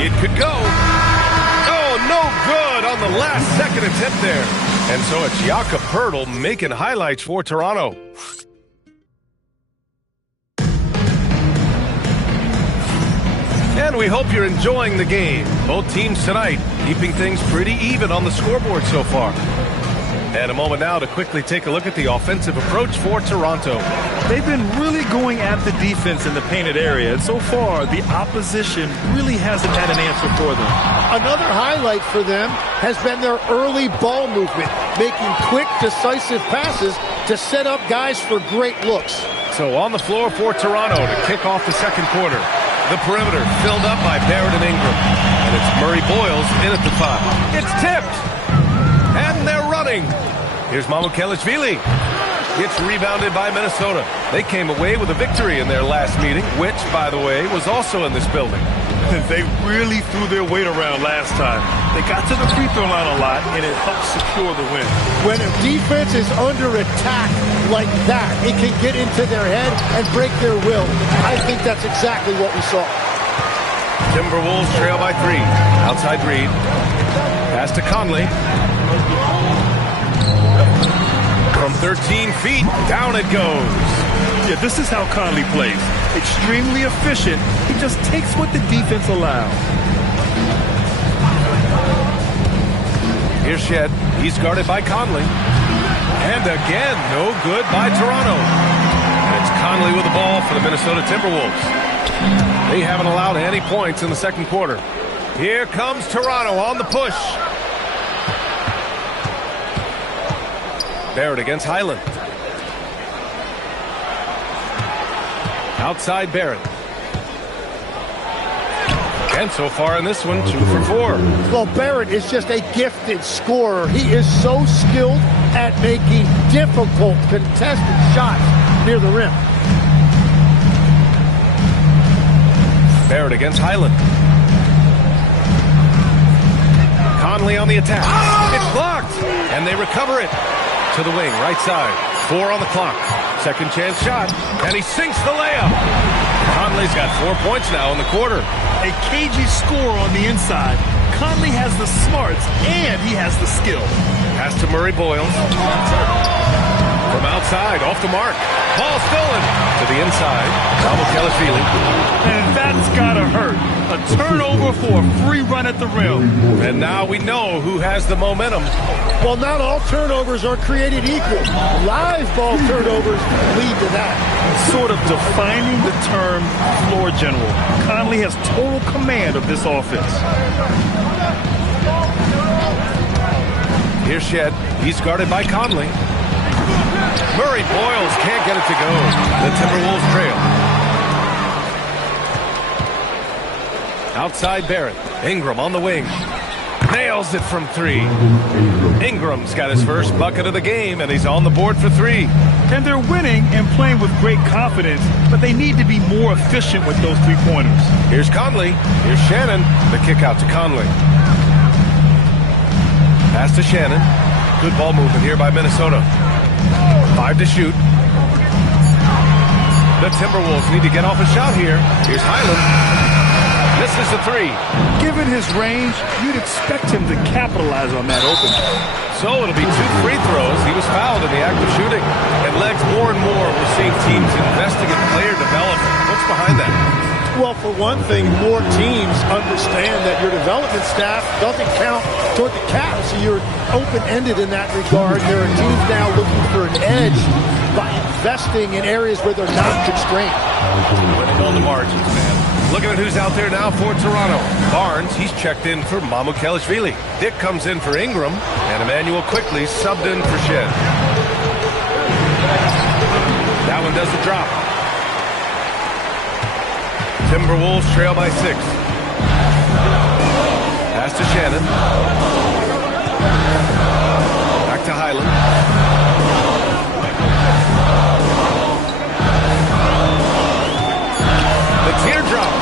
It could go. Oh, no good on the last second attempt there. And so it's Jakob Poeltl making highlights for Toronto. And we hope you're enjoying the game. Both teams tonight keeping things pretty even on the scoreboard so far. And a moment now to quickly take a look at the offensive approach for Toronto. They've been really going at the defense in the painted area, and so far the opposition really hasn't had an answer for them. Another highlight for them has been their early ball movement, making quick, decisive passes to set up guys for great looks. So on the floor for Toronto to kick off the second quarter. The perimeter filled up by Barrett and Ingram. And it's Murray Boyles in at the 5. It's tipped. And they're running. Here's Mamukelashvili. It's rebounded by Minnesota. They came away with a victory in their last meeting, which, by the way, was also in this building. They really threw their weight around last time. They got to the free throw line a lot, and it helped secure the win. When a defense is under attack like that, it can get into their head and break their will. I think that's exactly what we saw. Timberwolves trail by 3. Outside Reed. Pass to Conley. From 13 feet, down it goes. Yeah, this is how Conley plays. Extremely efficient. He just takes what the defense allows. Here's Shed. He's guarded by Conley. And again, no good by Toronto. And it's Conley with the ball for the Minnesota Timberwolves. They haven't allowed any points in the second quarter. Here comes Toronto on the push. Barrett against Highland. Outside Barrett. And so far in this one, 2 for 4. Well, Barrett is just a gifted scorer. He is so skilled at making difficult, contested shots near the rim. Barrett against Highland. Conley on the attack. It's blocked, and they recover it. To the wing, right side. 4 on the clock. Second chance shot, and he sinks the layup. Conley's got 4 points now in the quarter. A cagey score on the inside. Conley has the smarts, and he has the skill. Pass to Murray Boyles. From outside, off the mark. Ball stolen. To the inside. Mamukelashvili. And that's gotta hurt. A turnover for a free run at the rim. And now we know who has the momentum. Well, not all turnovers are created equal. Live ball turnovers lead to that. Sort of defining the term floor general. Conley has total command of this offense. Here's Shed. He's guarded by Conley. Murray Boyles can't get it to go. The Timberwolves trail. Outside Barrett. Ingram on the wing. Nails it from 3. Ingram's got his first bucket of the game, and he's on the board for 3. And they're winning and playing with great confidence, but they need to be more efficient with those 3-pointers. Here's Conley. Here's Shannon. The kick out to Conley. Pass to Shannon. Good ball movement here by Minnesota. 5 to shoot. The Timberwolves need to get off a shot here. Here's Highland. Misses the 3. Given his range, you'd expect him to capitalize on that opening. So it'll be 2 free throws. He was fouled in the act of shooting. And Legs, more and more, we're seeing teams investing in player development. What's behind that? Well, for one thing, more teams understand that your development staff doesn't count toward the cap, so you're open-ended in that regard. There are teams now looking for an edge by investing in areas where they're not constrained. Winning on the margins, man. Looking at who's out there now for Toronto. Barnes, he's checked in for Mamukelashvili. Dick comes in for Ingram, and Emmanuel quickly subbed in for Shed. That one does the drop. Timberwolves trail by 6. Pass to Shannon. Back to Highland. The teardrop.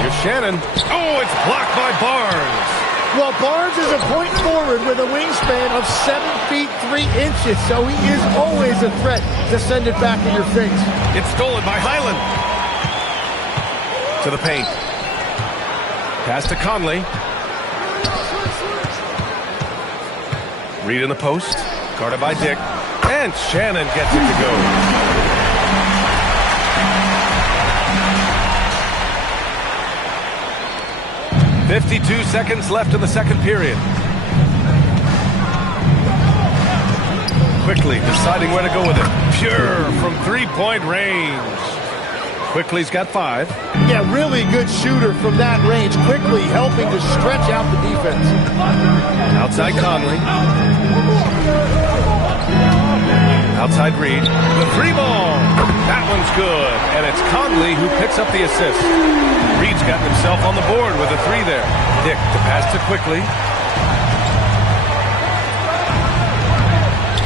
Here's Shannon. Oh, it's blocked by Barnes. Well, Barnes is a point forward with a wingspan of 7 feet 3 inches, so he is always a threat to send it back in your face. It's stolen by Highland. To the paint. Pass to Conley. Reed in the post. Guarded by Dick. And Shannon gets it to go. .52 seconds left in the second period. Quickly deciding where to go with it. Pure from three-point range. Quickly's got 5. Yeah, really good shooter from that range. Quickly helping to stretch out the defense. Outside Conley. Outside Reed. The 3-ball. That one's good. And it's Conley who picks up the assist. Reed's got himself on the board with a 3 there. Dick to pass to Quickly.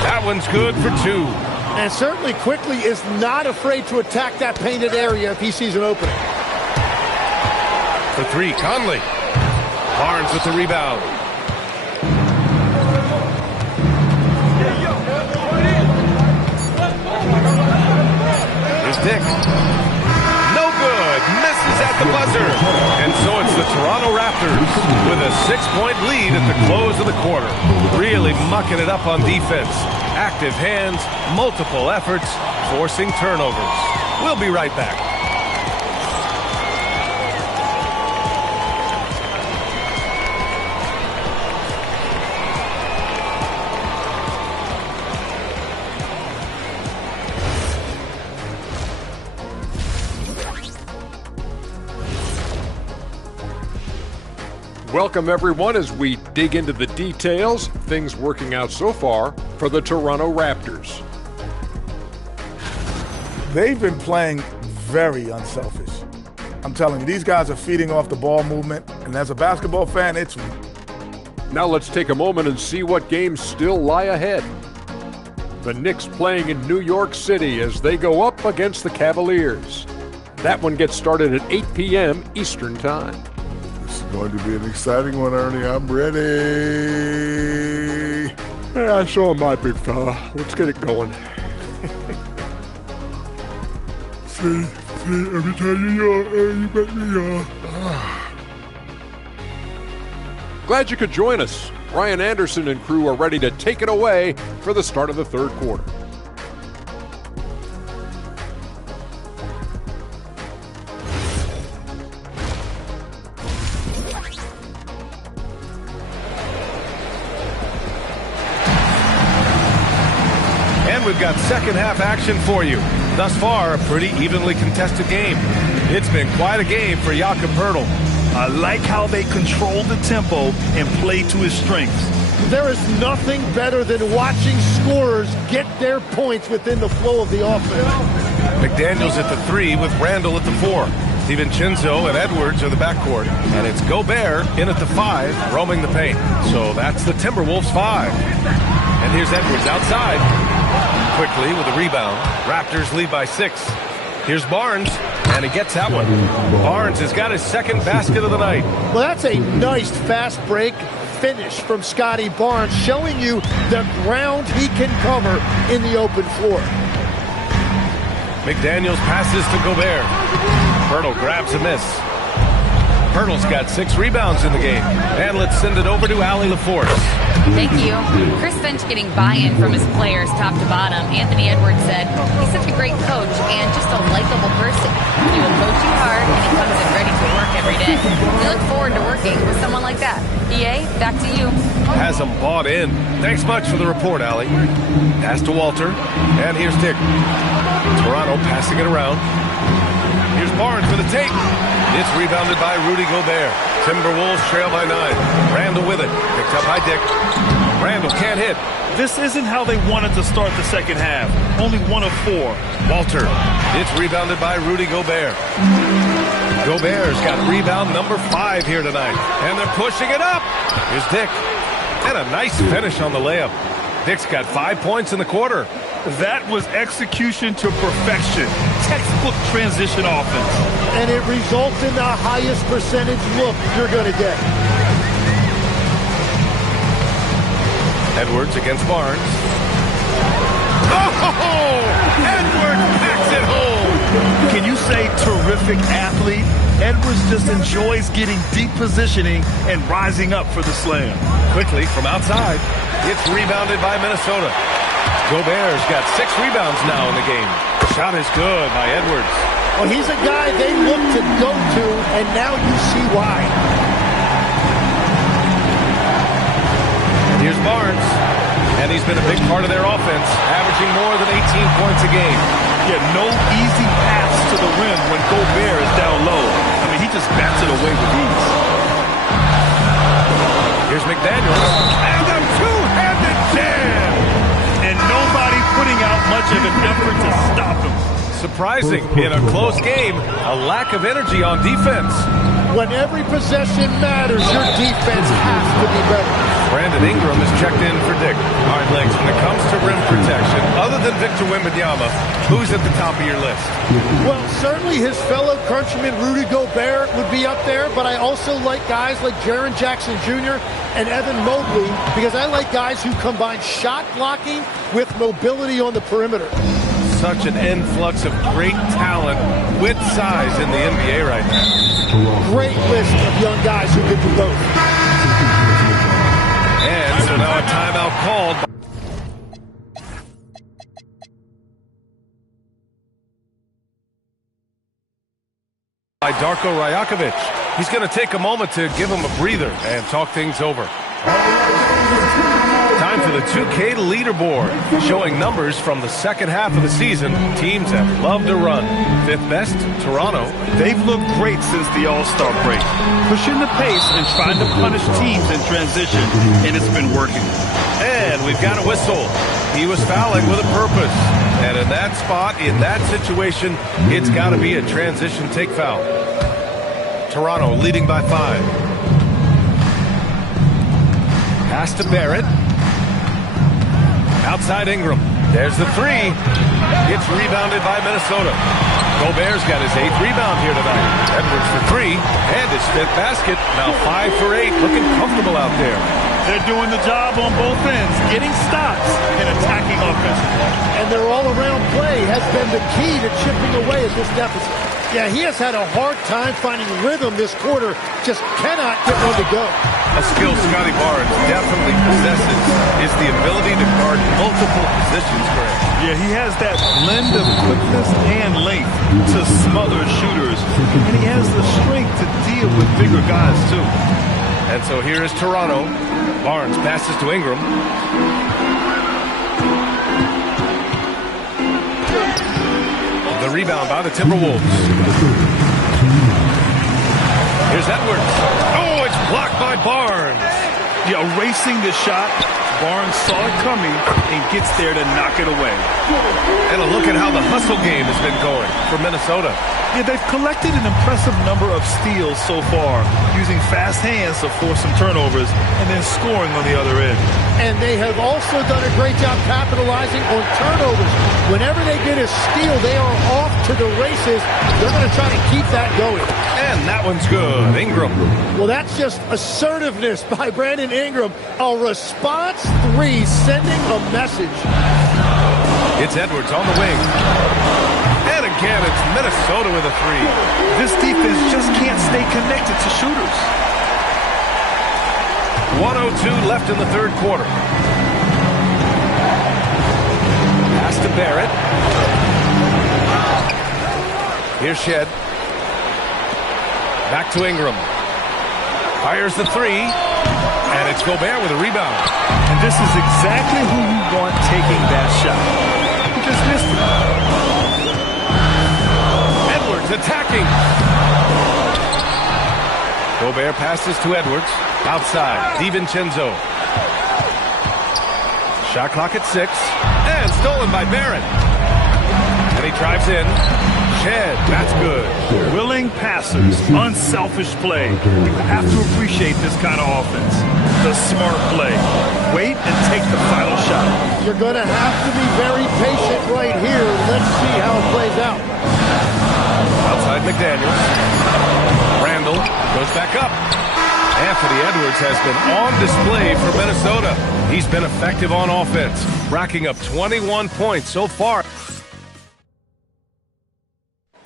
That one's good for 2. And certainly Quickly is not afraid to attack that painted area if he sees an opening. For 3, Conley. Barnes with the rebound. Here's Dick. No good. Misses at the buzzer. And so it's the Toronto Raptors with a 6-point lead at the close of the quarter. Really mucking it up on defense. Active hands, multiple efforts, forcing turnovers. We'll be right back. Welcome, everyone, as we dig into the details. Things working out so far for the Toronto Raptors. They've been playing very unselfish. I'm telling you, these guys are feeding off the ball movement, and as a basketball fan, it's... Now let's take a moment and see what games still lie ahead. The Knicks playing in New York City as they go up against the Cavaliers. That one gets started at 8 p.m. Eastern Time. It's going to be an exciting one, Ernie. I'm ready. Yeah, so am I, big fella. Let's get it going. See, every time you make me Glad you could join us. Brian Anderson and crew are ready to take it away for the start of the third quarter. And we've got second half action for you. Thus far, a pretty evenly contested game. It's been quite a game for Jakob Poeltl. I like how they control the tempo and play to his strengths. There is nothing better than watching scorers get their points within the flow of the offense. McDaniels at the 3 with Randall at the 4. DiVincenzo and Edwards are the backcourt. And it's Gobert in at the 5, roaming the paint. So that's the Timberwolves 5. And here's Edwards outside. Quickly with a rebound. Raptors lead by 6. Here's Barnes, and he gets that one. Barnes has got his second basket of the night. Well, that's a nice fast break finish from Scotty Barnes, showing you the ground he can cover in the open floor. McDaniels passes to Gobert. Poeltl grabs a miss. Poeltl's got 6 rebounds in the game. And let's send it over to Allie LaForce. Thank you. Chris Finch getting buy-in from his players top to bottom. Anthony Edwards said, he's such a great coach and just a likable person. He will coach you hard and he comes in ready to work every day. We look forward to working with someone like that. EA, back to you. Has them bought in. Thanks much for the report, Allie. Pass to Walter. And here's Dick. Toronto passing it around. Here's Barnes for the take. It's rebounded by Rudy Gobert. Timberwolves trail by 9. Randall with it. Picked up by Dick. Randall can't hit. This isn't how they wanted to start the second half. Only 1 of 4. Walter It's rebounded by Rudy Gobert. Gobert's got rebound number 5 here tonight. And they're pushing it up. Here's Dick. And a nice finish on the layup. Dick's got 5 points in the quarter. That was execution to perfection. Textbook transition offense. And it results in the highest percentage look you're going to get. Edwards against Barnes. Oh! Edwards packs it home! Can you say terrific athlete? Edwards just enjoys getting deep positioning and rising up for the slam. Quickly from outside. It's rebounded by Minnesota. Gobert's got 6 rebounds now in the game. Shot is good by Edwards. Well, he's a guy they look to go to, and now you see why. And here's Barnes. And he's been a big part of their offense, averaging more than 18 points a game. Yeah, no easy paths to the rim when Gobert is down low. I mean, he just bats it away with ease. Here's McDaniels. And a two-handed jam! And nobody putting out much of an effort to stop him. Surprising, in a close game, a lack of energy on defense. When every possession matters, your defense has to be better. Brandon Ingram is checked in for Dick. All right, Legs, when it comes to rim protection, other than Victor Wembanyama, who's at the top of your list? Well, certainly his fellow countryman Rudy Gobert would be up there, but I also like guys like Jaren Jackson Jr. and Evan Mobley because I like guys who combine shot blocking with mobility on the perimeter. Such an influx of great talent with size in the NBA right now. Great list of young guys who can do both. And so now a timeout called by Darko Rajakovic. He's going to take a moment to give him a breather and talk things over. Time for the 2K leaderboard, showing numbers from the second half of the season. Teams that love to run. 5th best, Toronto. They've looked great since the All-Star break, pushing the pace and trying to punish teams in transition, and it's been working. And we've got a whistle. He was fouling with a purpose. And in that spot, in that situation, it's got to be a transition take foul. Toronto leading by 5. Pass to Barrett. Outside Ingram. There's the 3. It's rebounded by Minnesota. Gobert's got his 8th rebound here tonight. Edwards for 3. And his 5th basket. Now 5 for 8. Looking comfortable out there. They're doing the job on both ends, getting stops and attacking offensively. And their all-around play has been the key to chipping away at this deficit. Yeah, he has had a hard time finding rhythm this quarter. Just cannot get one to go. A skill Scotty Barnes definitely possesses is the ability to guard multiple positions, Greg. Yeah, he has that blend of quickness and length to smother shooters. And he has the strength to deal with bigger guys, too. And so here is Toronto. Barnes passes to Ingram. The rebound by the Timberwolves. Here's Edwards. Oh, it's blocked by Barnes. Yeah, erasing the shot. Barnes saw it coming and gets there to knock it away. And a look at how the hustle game has been going for Minnesota. Yeah, they've collected an impressive number of steals so far, using fast hands to force some turnovers and then scoring on the other end. And they have also done a great job capitalizing on turnovers. Whenever they get a steal, they are off to the races. They're going to try to keep that going. And that one's good. Ingram. Well, that's just assertiveness by Brandon Ingram. A response 3, sending a message. It's Edwards on the wing. And again, it's Minnesota with a 3. This defense just can't stay connected to shooters. 1:02 left in the third quarter. Pass to Barrett. Here's Shed. Back to Ingram. Fires the 3. And it's Gobert with a rebound. And this is exactly who you want taking that shot. He just missed it. Edwards attacking. Gobert passes to Edwards. Outside, DiVincenzo. Shot clock at 6. And stolen by Barrett. And he drives in. Shed, that's good. Willing passers, unselfish play. You have to appreciate this kind of offense. The smart play. Wait and take the final shot. You're going to have to be very patient right here. Let's see how it plays out. Outside McDaniels. Randall goes back up. Anthony Edwards has been on display for Minnesota. He's been effective on offense, racking up 21 points so far.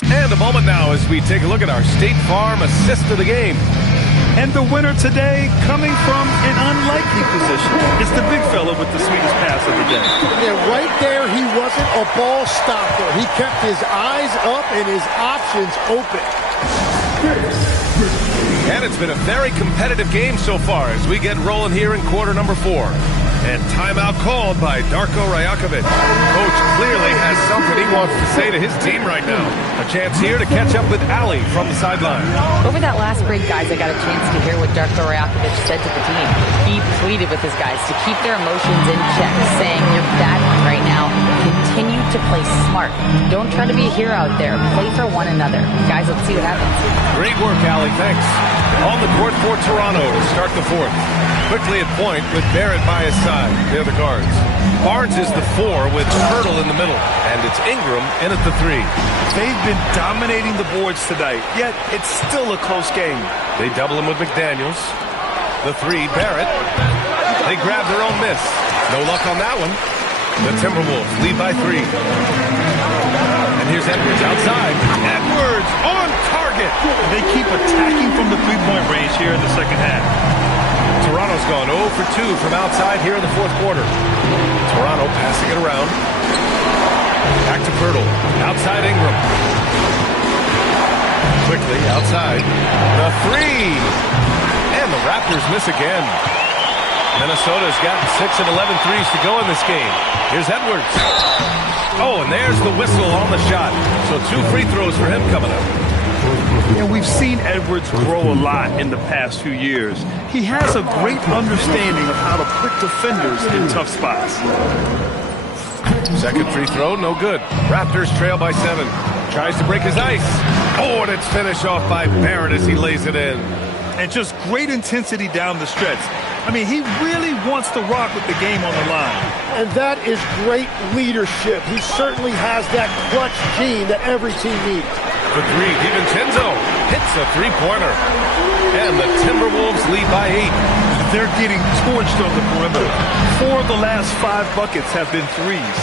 And a moment now as we take a look at our State Farm assist of the game. And the winner today coming from an unlikely position. It's the big fella with the sweetest pass of the day. Yeah, right there, he wasn't a ball stopper. He kept his eyes up and his options open. And it's been a very competitive game so far as we get rolling here in quarter number 4. And timeout called by Darko Rajakovic. Coach clearly has something he wants to say to his team right now. A chance here to catch up with Allie from the sideline. Over that last break, guys, I got a chance to hear what Darko Rajakovic said to the team. He pleaded with his guys to keep their emotions in check, saying, "You're battling right now. Continue to play smart. Don't try to be a hero out there. Play for one another." Guys, let's see what happens. Great work, Allie. Thanks. On the court for Toronto to start the 4th. Quickly at point with Barrett by his side. They're the guards. Barnes is the 4 with Hurdle in the middle. And it's Ingram in at the 3. They've been dominating the boards tonight, yet it's still a close game. They double him with McDaniels. The 3, Barrett. They grab their own miss. No luck on that one. The Timberwolves lead by 3. And here's Edwards outside. Edwards on target. They keep attacking from the three-point range here in the second half. Toronto's gone 0 for 2 from outside here in the 4th quarter. Toronto passing it around. Back to Pirtle. Outside Ingram. Quickly outside. The 3. And the Raptors miss again. Minnesota's gotten 6 of 11 threes to go in this game. Here's Edwards. Oh, and there's the whistle on the shot. So 2 free throws for him coming up. And we've seen Edwards grow a lot in the past few years. He has a great understanding of how to put defenders in tough spots. Second free throw, no good. Raptors trail by 7. Tries to break his ice. Oh, and it's finished off by Barrett as he lays it in. And just great intensity down the stretch. I mean, he really wants to rock with the game on the line. And that is great leadership. He certainly has that clutch gene that every team needs. The 3, DiVincenzo hits a three-pointer. And the Timberwolves lead by 8. They're getting torched on the perimeter. 4 of the last 5 buckets have been threes.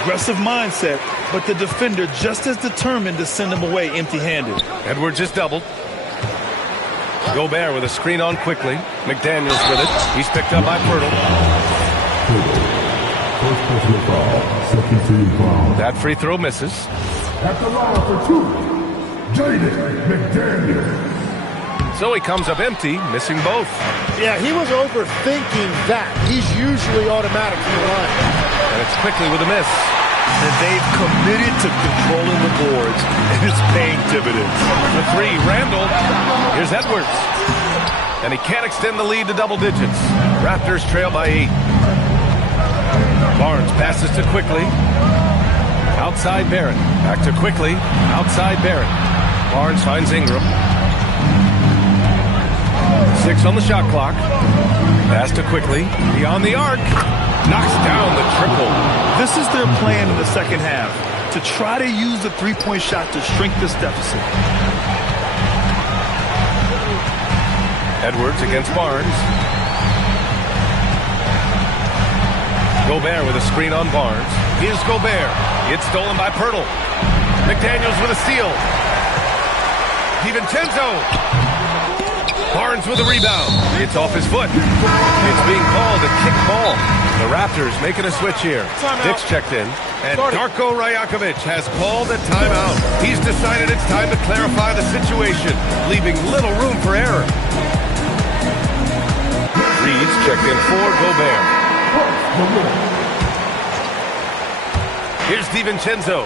Aggressive mindset, but the defender just as determined to send them away empty-handed. Edwards is doubled. Gobert with a screen on quickly. McDaniels with it. He's picked up by Pirtle. That free throw misses. At the line for 2. Jaden McDaniels. So he comes up empty, missing both. Yeah, he was overthinking that. He's usually automatic from the line. And it's quickly with a miss. And they've committed to controlling the boards, and it's paying dividends. The 3, Randall. Here's Edwards. And he can't extend the lead to double digits. Raptors trail by 8. Barnes passes to Quickly. Outside Barrett. Back to Quickly. Outside Barrett. Barnes finds Ingram. 6 on the shot clock. Pass to Quickly. Beyond the arc. Knocks down the triple. This is their plan in the second half, to try to use the three-point shot to shrink this deficit. Edwards against Barnes. Gobert with a screen on Barnes. Here's Gobert. It's stolen by Pirtle. McDaniels with a steal. DiVincenzo. Barnes with a rebound. It's off his foot. It's being called a kick ball. The Raptors making a switch here. Dick's checked in. And Darko Rajakovic has called a timeout. He's decided it's time to clarify the situation, leaving little room for error. Reed's checked in for Gobert. Here's DiVincenzo.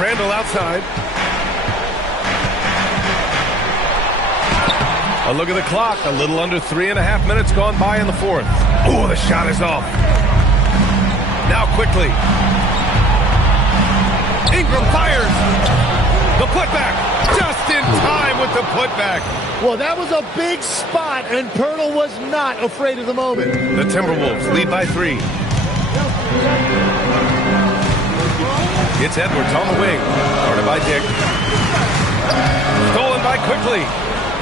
Randall outside. A look at the clock. A little under 3.5 minutes gone by in the 4th. Oh, the shot is off. Now quickly. Ingram fires. The putback. Just in time with the putback. Well, that was a big spot, and Pirtle was not afraid of the moment. The Timberwolves lead by 3. It's Edwards on the wing. Guarded by Dick. Stolen by quickly.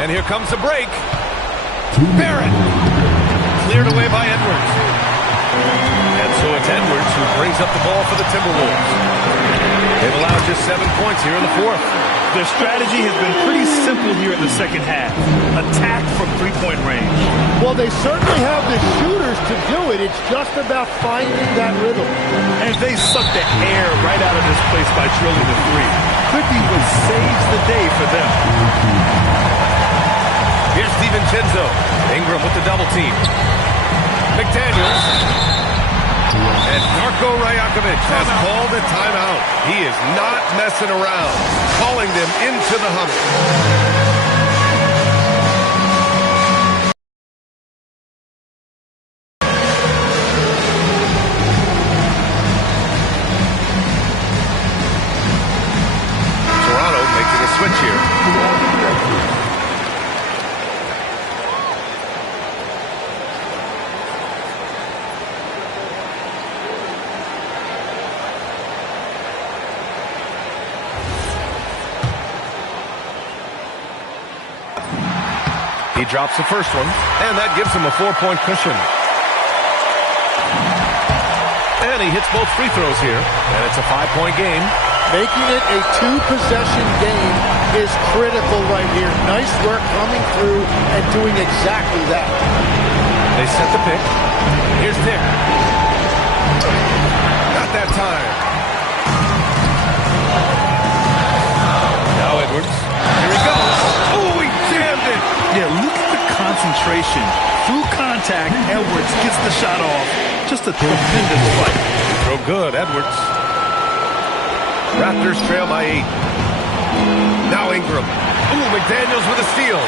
And here comes the break. Barrett. Cleared away by Edwards. And so it's Edwards who brings up the ball for the Timberwolves. They've allowed just 7 points here in the fourth. Their strategy has been pretty simple here in the second half. Attack from three-point range. Well, they certainly have the shooters to do it. It's just about finding that rhythm. And they suck the air right out of this place by drilling the three. Could be what saves the day for them. Here's DiVincenzo. Ingram with the double team. McDaniels. And Darko Rajakovic has called a timeout. He is not messing around. Calling them into the huddle. Toronto making a switch here. He drops the first one, and that gives him a 4-point cushion. And he hits both free throws here, and it's a 5-point game. Making it a 2-possession game is critical right here. Nice work coming through and doing exactly that. They set the pick. Here's Dick. Not that time. Now Edwards. Here he goes. Oh, he jammed it. Yeah, look at the concentration. Through contact, Edwards gets the shot off. Just a tremendous fight. Throw good, Edwards. Raptors trail by 8. Now Ingram. Ooh, McDaniels with a steal.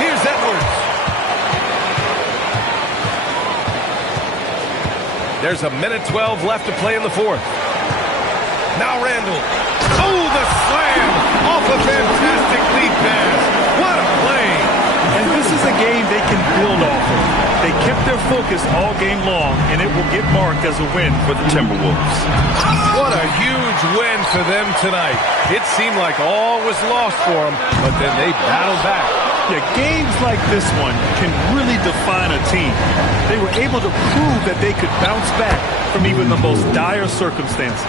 Here's Edwards. There's a minute 12 left to play in the fourth. Now Randall. Oh, the slam off a fantastic lead pass. What a play. And this is a game they can build off of. They kept their focus all game long, and it will get marked as a win for the Timberwolves. What a huge win for them tonight. It seemed like all was lost for them, but then they battled back. Yeah, games like this one can really define a team. They were able to prove that they could bounce back from even the most dire circumstances.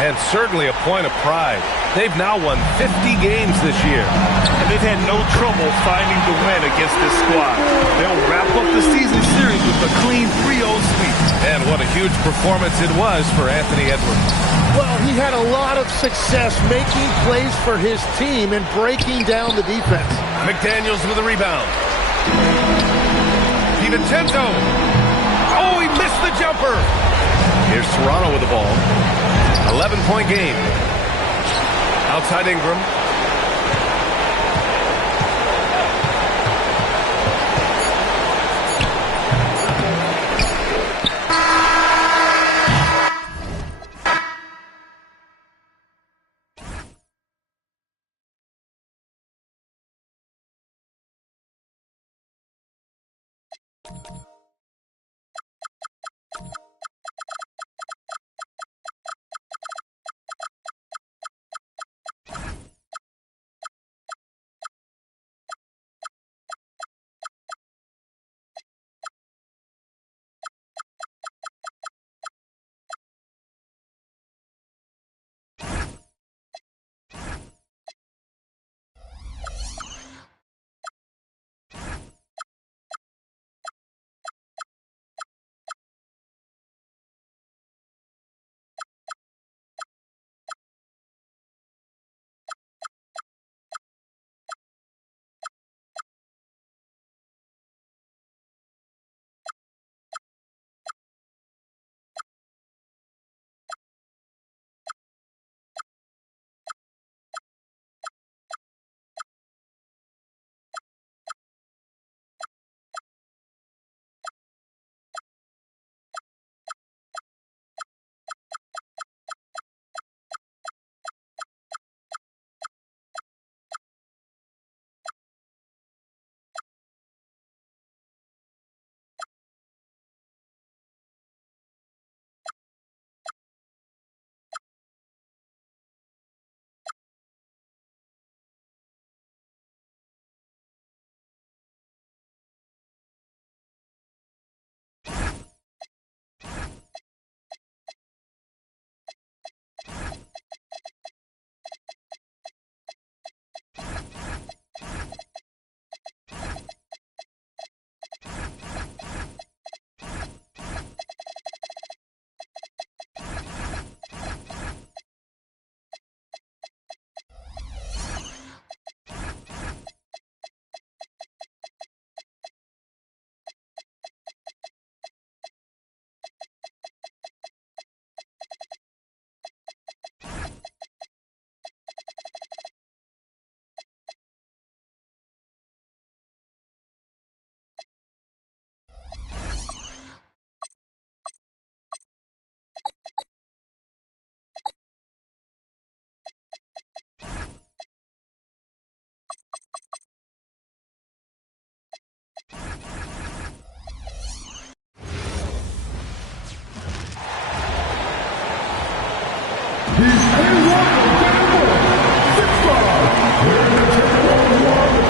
And certainly a point of pride. They've now won 50 games this year. And they've had no trouble finding the win against this squad. They'll wrap up the season series with a clean 3-0 sweep. And what a huge performance it was for Anthony Edwards. Well, he had a lot of success making plays for his team and breaking down the defense. McDaniels with a rebound. DiVincenzo. Oh, he missed the jumper. Here's Toronto with the ball. 11-point game. Outside Ingram. He's A1 6'5", wearing the Timberwolves 1,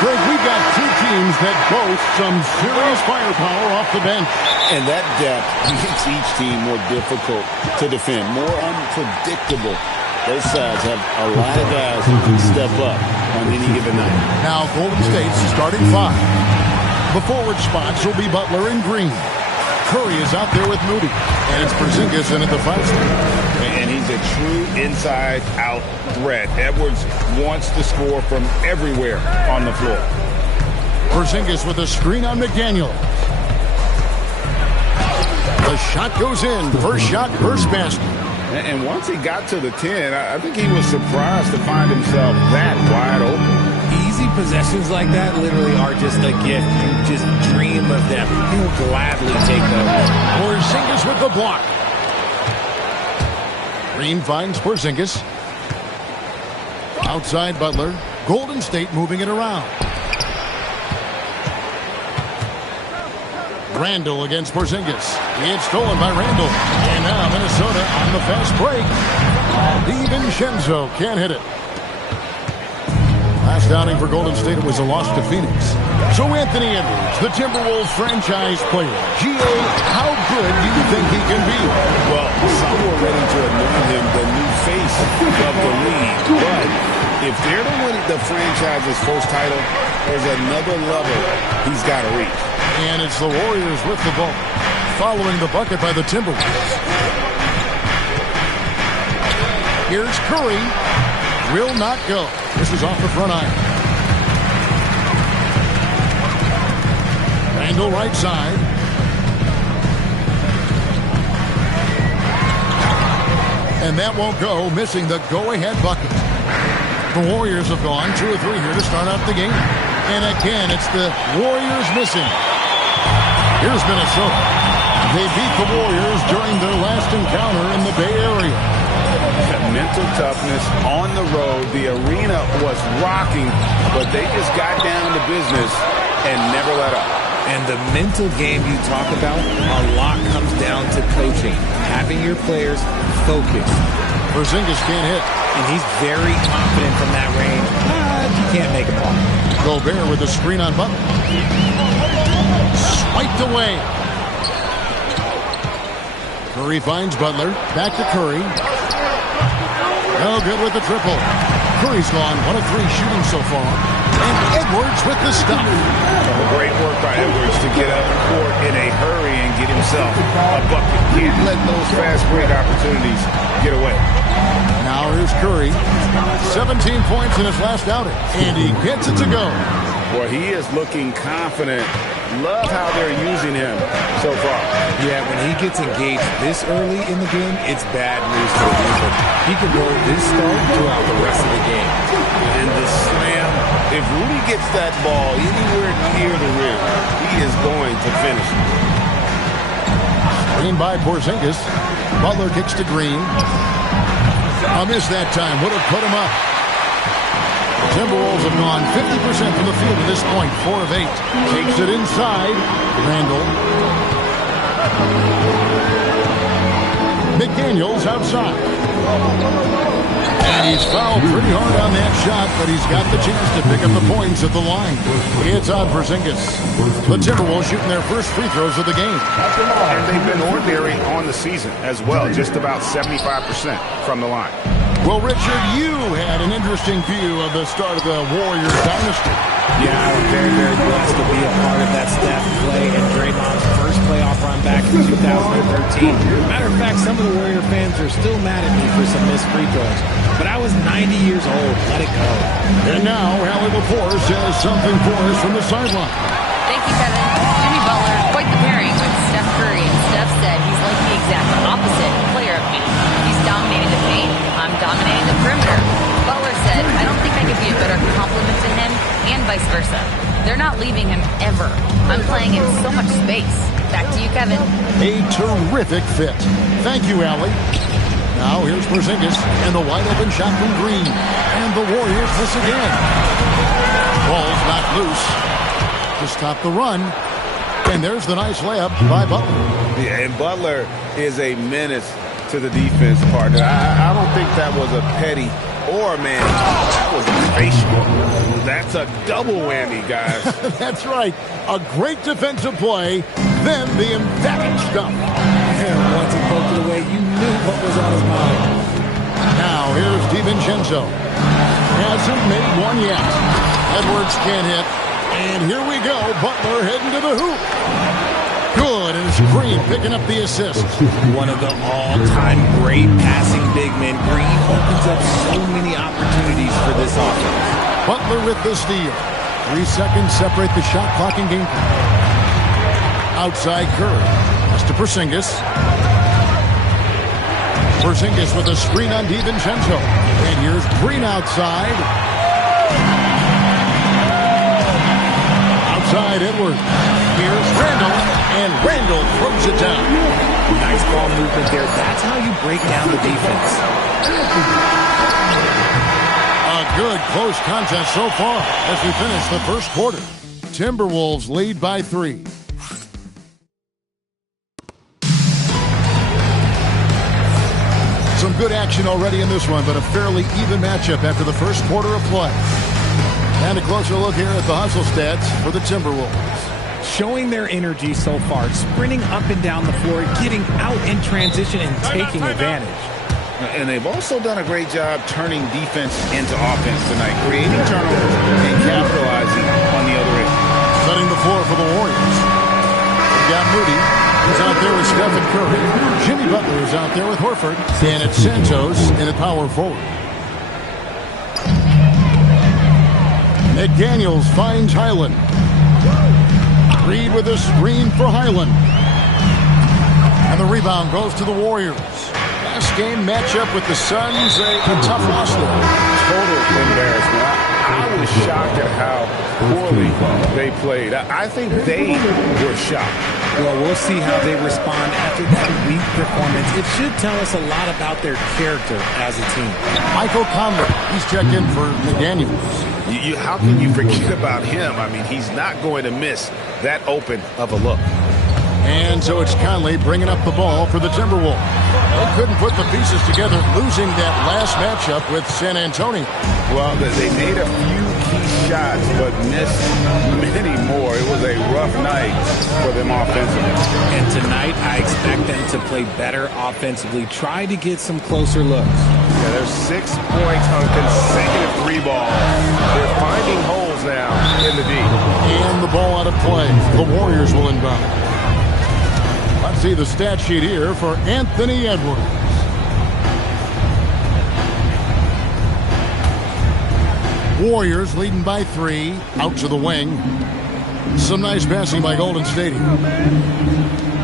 Greg, we got two teams that boast some serious firepower off the bench. And that depth makes each team more difficult to defend, more unpredictable. Both sides have a lot of guys who can step up on any given night. Now Golden State's starting five. The forward spots will be Butler and Green. Curry is out there with Moody. And it's Porzingis in at the 5 spot. And he's a true inside-out threat. Edwards wants to score from everywhere on the floor. Porzingis with a screen on McDaniel. The shot goes in. First shot, first basket. And once he got to the 10, I think he was surprised to find himself that wide open. Easy possessions like that literally are just a gift. You just dream of them. He will gladly take those. Porzingis with the block. Green finds Porzingis. Outside Butler. Golden State moving it around. Randall against Porzingis. It's stolen by Randall. And now Minnesota on the fast break. DiVincenzo can't hit it. Last outing for Golden State, it was a loss to Phoenix. So Anthony Edwards, the Timberwolves franchise player. G.A., how good do you think he can be? Well, some were ready to anoint him the new face of the league. But if they're to win the franchise's first title, there's another level he's got to reach. And it's the Warriors with the ball, following the bucket by the Timberwolves. Here's Curry. Will not go. This is off the front iron. Randall right side. And that won't go, missing the go-ahead bucket. The Warriors have gone 2 or 3 here to start out the game. And again, it's the Warriors missing. Here's Minnesota. They beat the Warriors during their last encounter in the Bay Area. Mental toughness on the road. The arena was rocking, but they just got down to business and never let up. And the mental game you talk about, a lot comes down to coaching. Having your players focused. Porzingis can't hit. And he's very confident from that range. You can't make a ball. Gobert with a screen on Butler. Swiped away. Curry finds Butler. Back to Curry. No good with the triple. Curry's gone 1 of 3 shooting so far. And Edwards with the stop. Great work by Edwards to get up the court in a hurry and get himself a bucket. Can't let those fast break opportunities get away. Now here's Curry. 17 points in his last outing. And he gets it to go. Boy, he is looking confident. Love how they're using him so far. Yeah, when he gets engaged this early in the game, it's bad news for the defense. He can roll this start throughout the rest of the game. And the slam, if Rudy gets that ball anywhere near the rim, he is going to finish it. Screen by Porzingis. Butler kicks to Green. A miss that time. Would have put him up. Timberwolves have gone 50% from the field at this point. 4 of 8. Takes it inside. Randall. McDaniels outside. And he's fouled pretty hard on that shot, but he's got the chance to pick up the points at the line. It's on Porzingis. The Timberwolves shooting their first free throws of the game. And they've been ordinary on the season as well. Just about 75% from the line. Well, Richard, you had an interesting view of the start of the Warriors dynasty. Yeah, I was very, very blessed to be a part of that Steph, Clay, and Draymond's first playoff run LeBron back in 2013. Matter of fact, some of the Warrior fans are still mad at me for some missed free throws. But I was 90 years old. Let it go. And now, Allie LaForce has something for us from the sideline. Thank you, Kevin. Jimmy Butler, quite the pairing with Steph Curry. And Steph said he's like the exact opposite player of me. He's dominating the paint. I'm dominating the perimeter. Butler said, I don't think I could be a better complement to him, and vice versa. They're not leaving him ever. I'm playing in so much space. Back to you, Kevin. A terrific fit. Thank you, Allie. Now here's Porzingis and the wide open shot from Green. And the Warriors miss again. Ball's not loose to stop the run. And there's the nice layup by Butler. Yeah, and Butler is a menace to the defense partner. I don't think that was a petty or man. That was a facial. That's a double whammy, guys. That's right. A great defensive play, then the emphatic stuff. Once he poked it away, you knew what was on his mind. Now here's DiVincenzo. Hasn't made one yet. Edwards can't hit. And here we go. Butler heading to the hoop. Good, and it's Green picking up the assist. One of the all-time great passing big men. Green opens up so many opportunities for this offense. Butler with the steal. 3 seconds separate the shot clock and game clock. Outside Curry. Pass to Porzingis. Porzingis with a screen on DiVincenzo. And here's Green outside. Outside Edwards. Here's Randall. And Randall throws it down. Nice ball movement there. That's how you break down the defense. A good close contest so far as we finish the first quarter. Timberwolves lead by 3. Some good action already in this one, but a fairly even matchup after the first quarter of play. And a closer look here at the hustle stats for the Timberwolves. Showing their energy so far, sprinting up and down the floor, getting out in transition and taking advantage. And they've also done a great job turning defense into offense tonight, creating turnovers and capitalizing on the other end. Setting the floor for the Warriors. We got Moody. He's out there with Stephen Curry. Jimmy Butler is out there with Horford. And it's Santos in at power forward. McDaniels finds Highland. Reed with a screen for Highland. And the rebound goes to the Warriors. Last game matchup with the Suns, a tough loss there. Total embarrassment. I was shocked at how poorly they played. I think they were shocked. Well, we'll see how they respond after that weak performance. It should tell us a lot about their character as a team. Michael Conley, he's checked in for McDaniels. How can you forget about him? I mean, he's not going to miss that open of a look. And so it's Conley bringing up the ball for the Timberwolves. They couldn't put the pieces together, losing that last matchup with San Antonio. Well, they made a few key shots, but missed many more. It was a rough night for them offensively. And tonight, I expect them to play better offensively. Try to get some closer looks. Yeah, there's 6 points on consecutive 3 balls. They're finding holes now in the D. And the ball out of play. The Warriors will inbound. Let's see the stat sheet here for Anthony Edwards. Warriors leading by 3. Out to the wing. Some nice passing by Golden State here.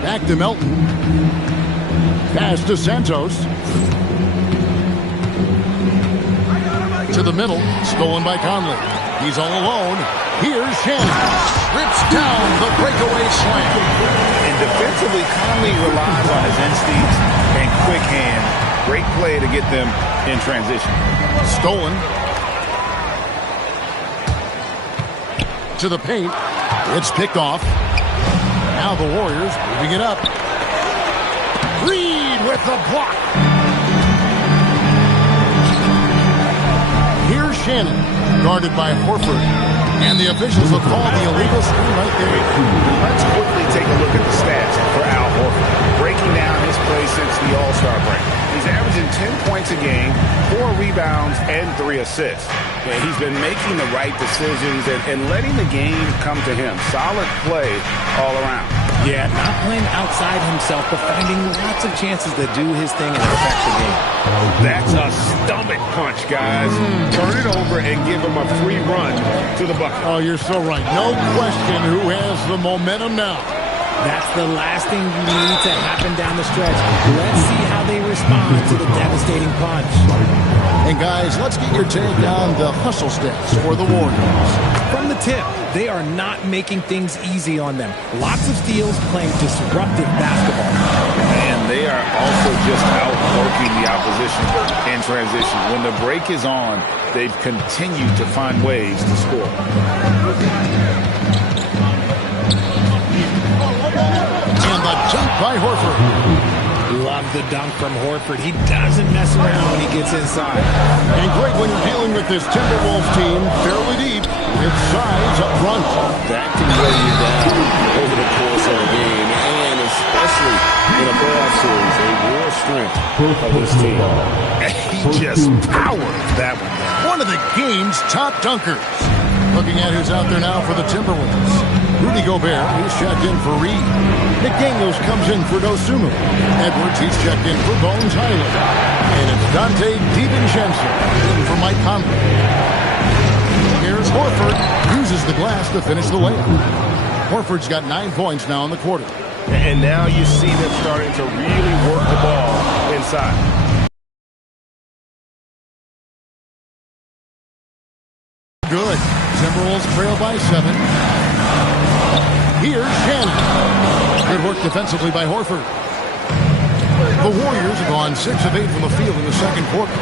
Back to Melton. Pass to Santos. To the middle. Stolen by Conley. He's all alone. Here's Shannon. Rips down the breakaway slam. And defensively, Conley relies on his instincts and quick hand. Great play to get them in transition. Stolen. To the paint. It's picked off. Now the Warriors moving it up. Reed with the block. Here's Shannon, guarded by Horford. And the officials will call the illegal screen right there. Let's quickly take a look at the stats for Al Horford. Breaking down his play since the All-Star break. He's averaging 10 points a game, 4 rebounds, and 3 assists. And he's been making the right decisions and letting the game come to him. Solid play all around. Yeah, not playing outside himself, but finding lots of chances to do his thing and affect the game. That's a stomach punch, guys. Turn it over and give him a free run to the bucket. Oh, you're so right. No question who has the momentum now. That's the last thing you need to happen down the stretch. Let's see how they respond to the devastating punch. And guys, let's get your take on the hustle stats for the Warriors. From the tip, they are not making things easy on them. Lots of steals, playing disruptive basketball. And they are also just outworking the opposition in transition. When the break is on, they've continued to find ways to score. And the jump by Horford. Love the dunk from Horford. He doesn't mess around when he gets inside. And Greg, when you're dealing with this Timberwolves team, fairly deep, with size up front. That can weigh you down over the course of a game, and especially in a playoff series, a real strength of this team. He just powered that one down. One of the game's top dunkers. Looking at who's out there now for the Timberwolves. Rudy Gobert, he's checked in for Reed. McDaniels comes in for Dosunmu. Edwards, he's checked in for Bones Highland. And it's Dante DiVincenzo in for Mike Conley. Here's Horford. Uses the glass to finish the layup. Horford's got 9 points now in the quarter. And now you see them starting to really work the ball inside. Good. Timberwolves trail by 7. Here's Shannon. Good work defensively by Horford. The Warriors have gone 6 of 8 from the field in the second quarter.